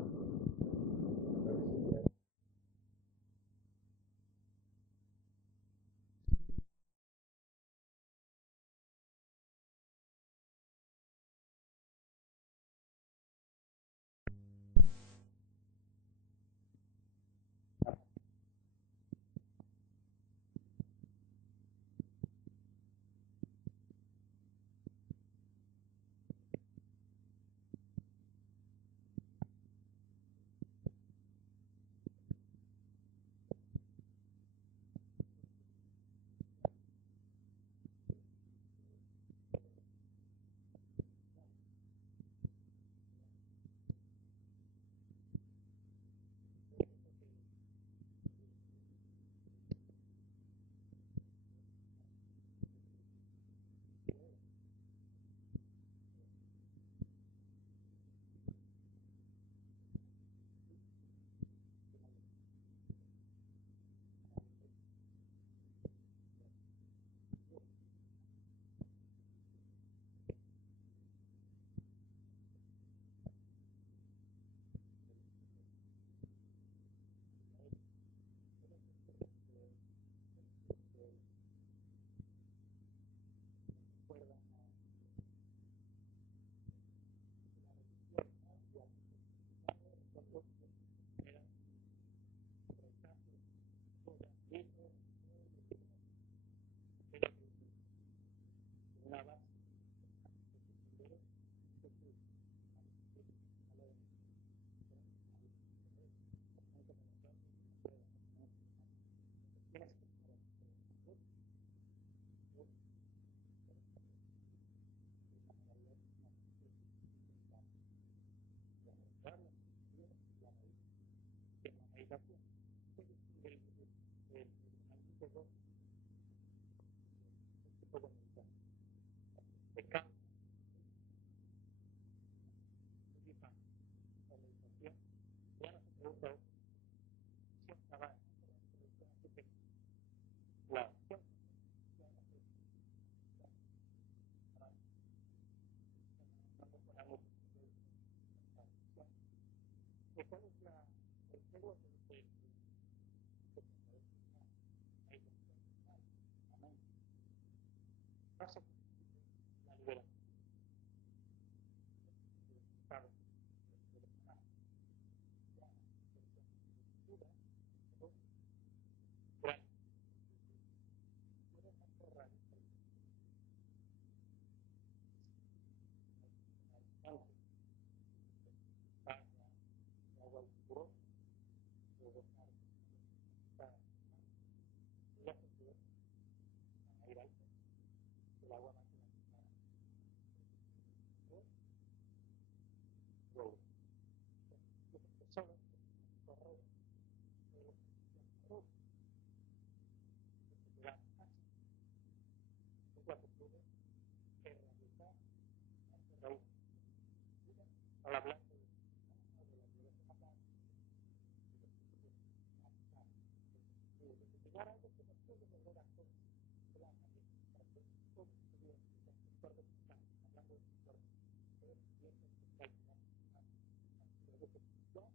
Entonces, ya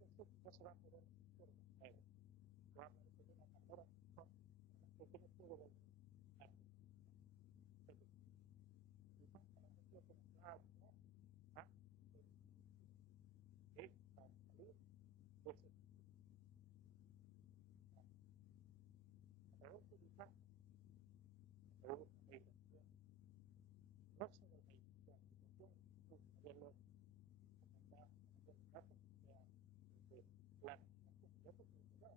eso no se va a poder hacer. Va a aparecer una carrera que tiene que ver con entonces, si más o menos lo que nos da ¿ah? Es para salir, pues a través de viajar, a través de la meditación, no solo la meditación, haberlo comandado, en el caso que sea la meditación, ya se puede llegar,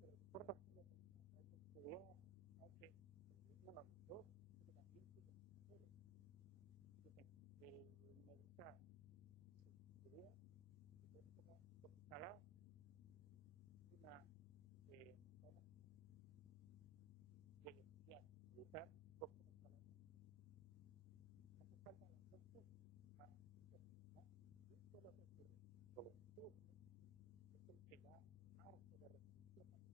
pero recuerda que hay que estudiar, hay que uno, dos, pero también tiene que hacer. El meditar, se estudia, es como instalar una zona de estudiar, meditar, como instalar. Hace falta la gente para terminar. Y esto es lo que ocurre. Los estudios es el que da margen de reflexión a la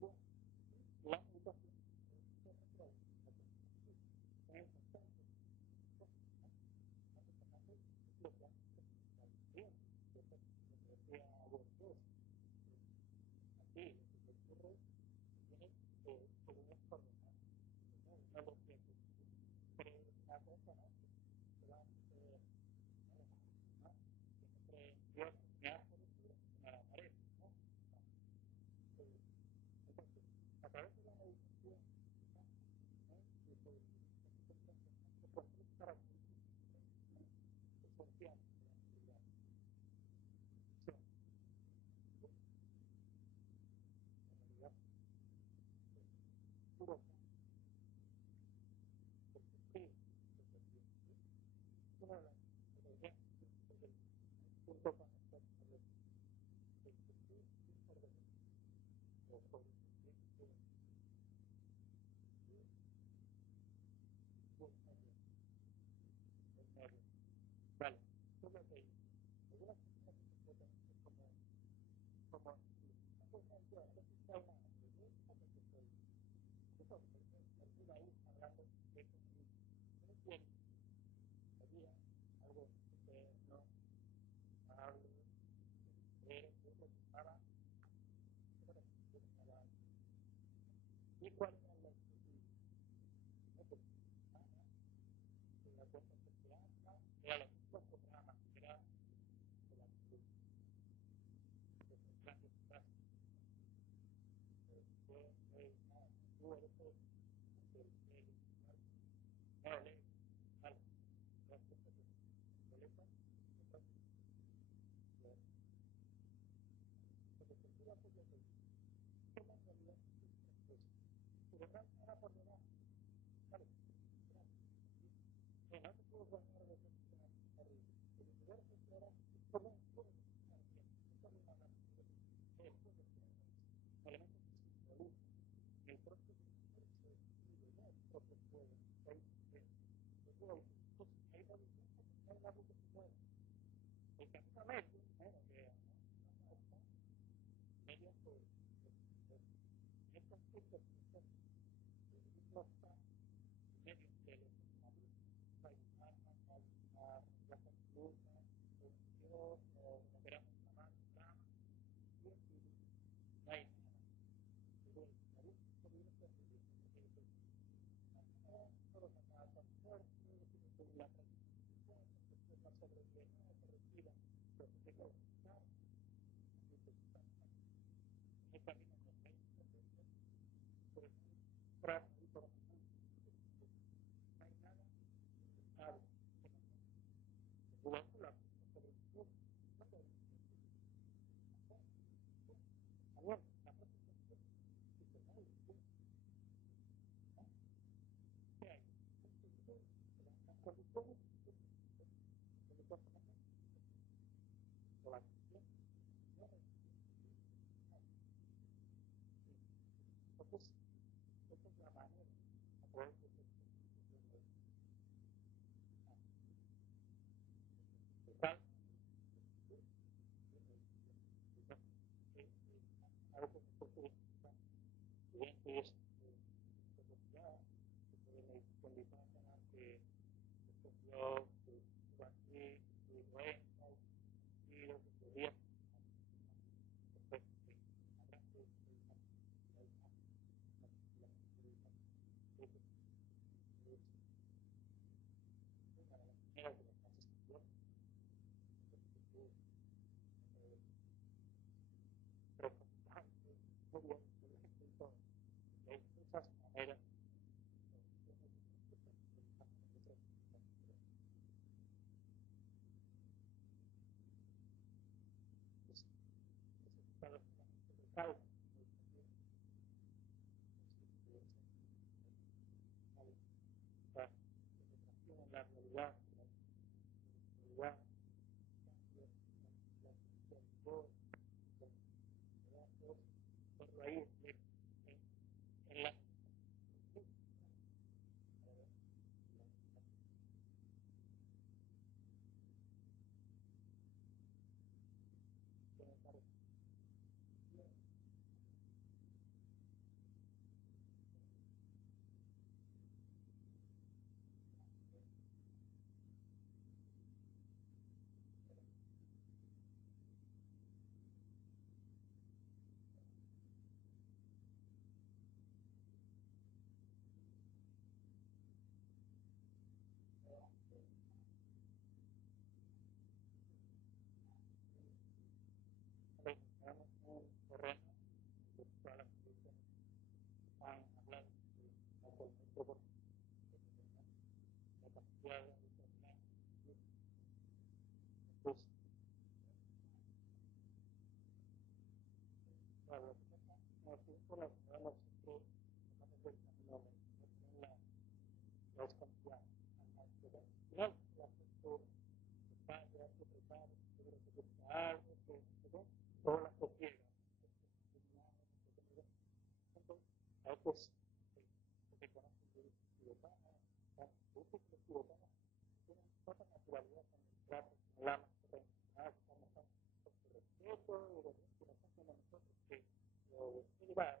meditación. La meditación es muy importante. Lo que hace bien, lo que decía Borges, aquí lo que ocurre tiene como un coordenado, no lo que cree una cosa, ¿no? Se va a hacer, ¿no? Que no cree en Dios, ni árboles, ni a la pared, ¿no? Entonces, a través de la meditación, y por tres características esenciales de la actividad. En realidad, puro porque sí, una de las ideas del punto para estar establecido es que sí, sí, por derecho, o por el medio. Vale, eso es lo que dice. Algunas personas interpretan esto como pues no, yo, eso está una pregunta porque soy, eso, termina ahí hablando de comunismo. No entiendo, sería algo externo, amable, pero es lo que estaba, ¿y cuál era la actitud? No, pues, la cosa social, era lo mismo programa, era el actitud, de los grandes frases. Tú eres el no lees, vale, las cosas que molestan, porque se quiere hacer lo que es la realidad de nuestras cosas. Pero no hay nada por debajo, ¿vale? No te puedo ganar de ser arriba. El universo que ahora es como un juego que está haciendo. Esto es una elementos que simbolizan el propio universo describe, no el propio juego. Hay una luz que se mueve. El camino medio, que medio por estos puntos no está en medio de los animales. No hay una raza absoluta, o Dios, o como queramos llamar, y aquí no hay nada. La luz que viene por todos acá tan fuertes, la transición, la sobrevida, se retira, lo que tengo que estar, en el camino correcto, por eso, trato y por no hay nada, nada, luego la sobrevisión, no lo también, la propia ¿qué hay? Las condiciones, o la entonces, esa es la manera a través de algo que es velocidad, de meditación vipassana, que estudió, que estuvo aquí, que bueno, teoría la realidad, por ahí en la encontramos un terreno de todas las soluciones han hablado actualmente por la capacidad de determinar pues para la persona por la verdad nosotros tomamos el camino de la desconfianza al final la gente se falla, se prepara, seguro que busca algo, todas las cosas entonces a veces se reconocen de equivocada, muchos que equivocadas tienen tanta naturalidad con el trato, con el ama, con su respeto, y lo que nos hacen a nosotros que lo va ahí,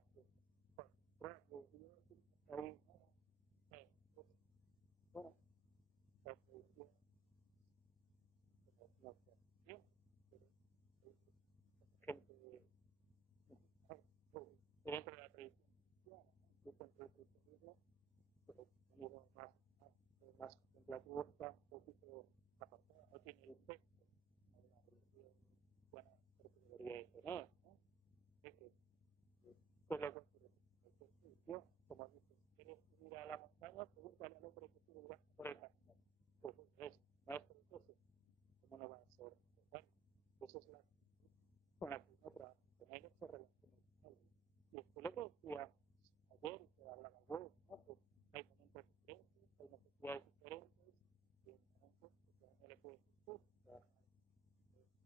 bueno, la tradición no se hace bien, pero gente dentro de la tradición cristiana, incluso dentro del cristianismo, pero tenido más contemplativo está un poquito apartado, no tiene el peso de la religión cristiana que debería tener, ¿no? Pues lo que yo, como dices, quieres subir a la montaña, pregúntale al hombre que sube por el camino. Pues es maestro entonces, ¿cómo no va a ser necesario? Esa es la actitud con la que uno trabaja, con ellos se relaciona con ellos. Y después lo que decía ayer, que hablaba yo, ¿no? Pues hay momentos diferentes, hay necesidades diferentes, y en momentos que no le puedes decir,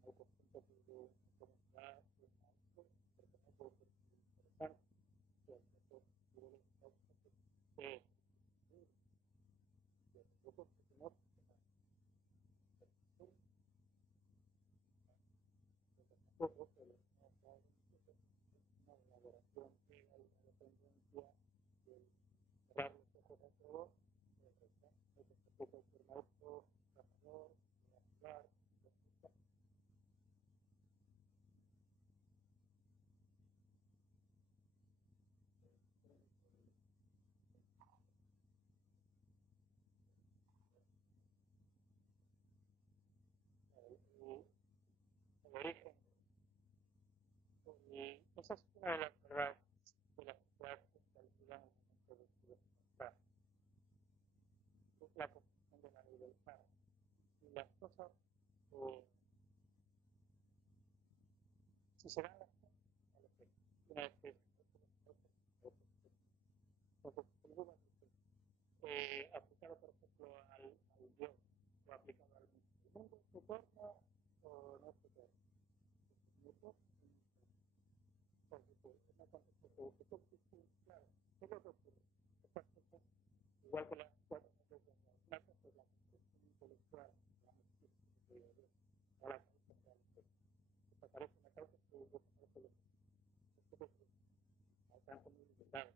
hay por ejemplo que de una comunidad, de un maestro, porque no puede ser muy interesante, y al menos yo le digo que nosotros tenemos una elaboración ciega y una dependencia del cerrar los ojos a todo, hay que ser cualquier maestro, trabajador, ayudar, el origen. Y esa es una de las verdades de las sociedades que se olvidan en el momento de su despertar. Es la construcción de la ley del karma. Y las cosas, si se dan las cosas, a lo que una vez que entonces, el Buda dice, aplicado por ejemplo al yo, o aplicado al mundo. ¿El mundo se torna o no se torna? ¿Se torna o no se torna? Una contestación, claro, ¿qué es lo que ocurre? Estas cosas, igual que las cuatro cosas de una cosa es la construcción intelectual, digamos, o la causa real. Desaparece la causa, pero desaparece el efecto. Alcanza muy limitado.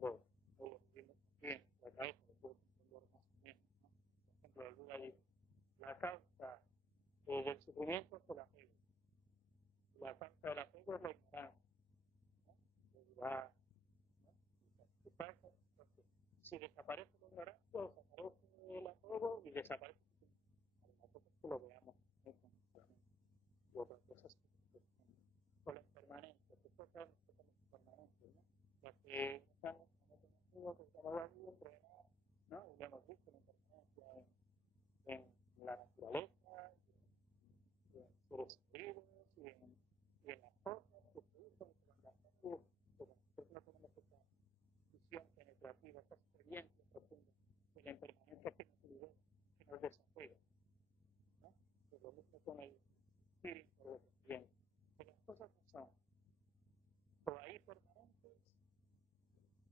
Cuando no lo vivimos bien, la cabeza lo puede entender más o menos, ¿no? Por ejemplo, el Buda dice, la causa del sufrimiento se la pega. falta del apego es la ignorancia, ¿no? Duda, ¿no? ¿Qué pasa? Entonces, si desaparece la ignorancia, desaparece el apego y desaparece la cosa es que lo veamos constantemente. Y otra cosa es que con la impermanencia, que todos sabemos que somos impermanentes, ¿no? Ya que unos años no conocido, que estamos aquí entrenar, ¿no? Y ya hemos visto la impermanencia en la naturaleza, y en seres queridos, y en las cosas que se usan y se van gastando, pero nosotros no tenemos esa visión penetrativa, esa experiencia profunda de la impermanencia que nos libera, que nos desapega, ¿no? Pues lo mismo con el feeling por lo que viene. Que las cosas no son o ahí permanentes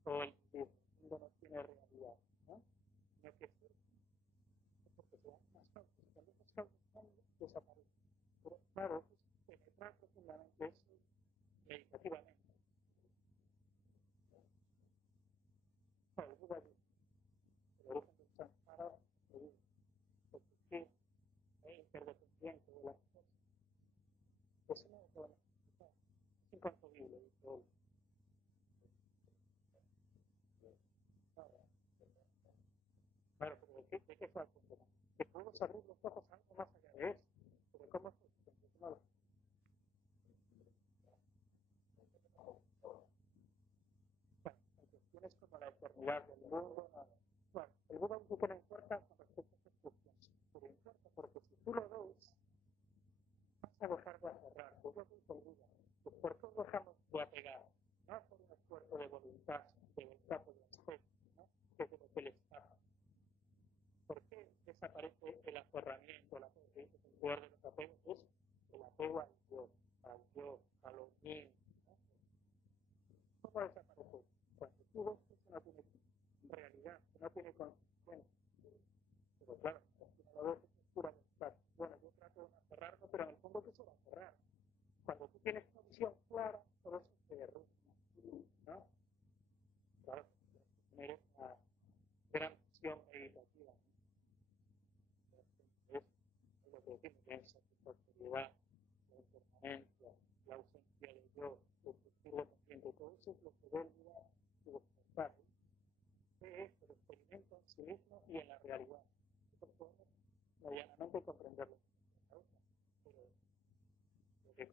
o el mundo no tiene realidad, ¿no? Sino que surgen porque se dan unas causas, cuando esas causas desaparecen. Pero claro, eso es penetrar profundamente eso meditativamente. El Buda dice, el origen del samsara lo dice, porque sí, es interdependiente de las cosas. Eso no es bueno, es inconcebible, dice él. Claro, pero ¿de qué fue el problema? Que podemos abrir los ojos a algo más allá de eso. Pero ¿cómo es eso? No lo bueno, en cuestiones como la eternidad del mundo, no. Bueno, el Buda dice que no importa con respecto a esas cuestiones, pero importa porque si tú lo ves, vas a dejar de aferrar. Pues yo dice el Buda, pues ¿por qué dejamos de apegar? No por un esfuerzo de voluntad por la especie, ¿no? Que es de lo que les pasa. ¿Por qué desaparece el aferramiento, el apego? Que dice que el peor de los apegos es el apego al yo, a los míos, ¿no? ¿Cómo desaparece? Cuando tú ves que eso no tiene realidad, que no tiene consistencia. Pero claro, si no lo ves es pura voluntad. Bueno, yo trato de no aferrarme, pero en el fondo que se va a aferrar. Cuando tú tienes una visión clara, todo eso se derrumba, ¿no? Claro, tienes que tener esa gran visión meditativa, ¿no? Es lo que decimos, la insatisfactoriedad, la impermanencia, la ausencia de yo, el sentir dependiente, todo eso es lo que ve el Buda y despertar. Ve esto, lo experimenta en sí mismo y en la realidad. Nosotros podemos medianamente comprenderlo con nuestra cabeza, pero lo que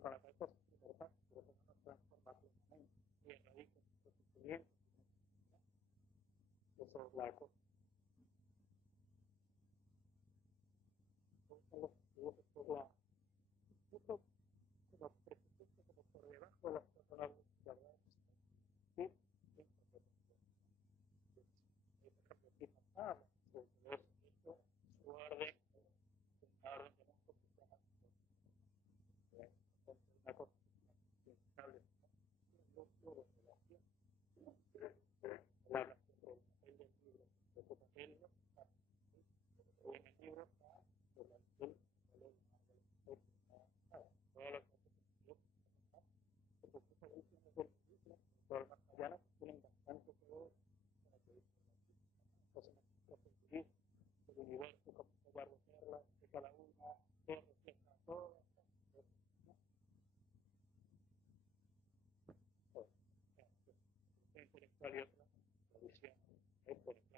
con la cabeza es el primer paso, pero eso no nos transforma plenamente y erradica nuestros sentimientos. ¿No? Eso es la cosa. Eso es la eso como presupuesto como por debajo de las personas verdades. Sí, sí, por ejemplo, si nos habla sobre eso, su orden, una orden de nosotros que se llama una cosa indispensable, lo de relación. Él habla sobre el papel del libro, de ese papel no está. Y en el libro está sobre el valor de todas las cosas que porque esas visiones del libro, todas las mayanas, tienen bastante que ver con lo que dice la cosas más el universo, cómo se guarda perlas de cada una, que refleja todo, ¿no? Todo. La intelectual y otra, la visión, es por eso.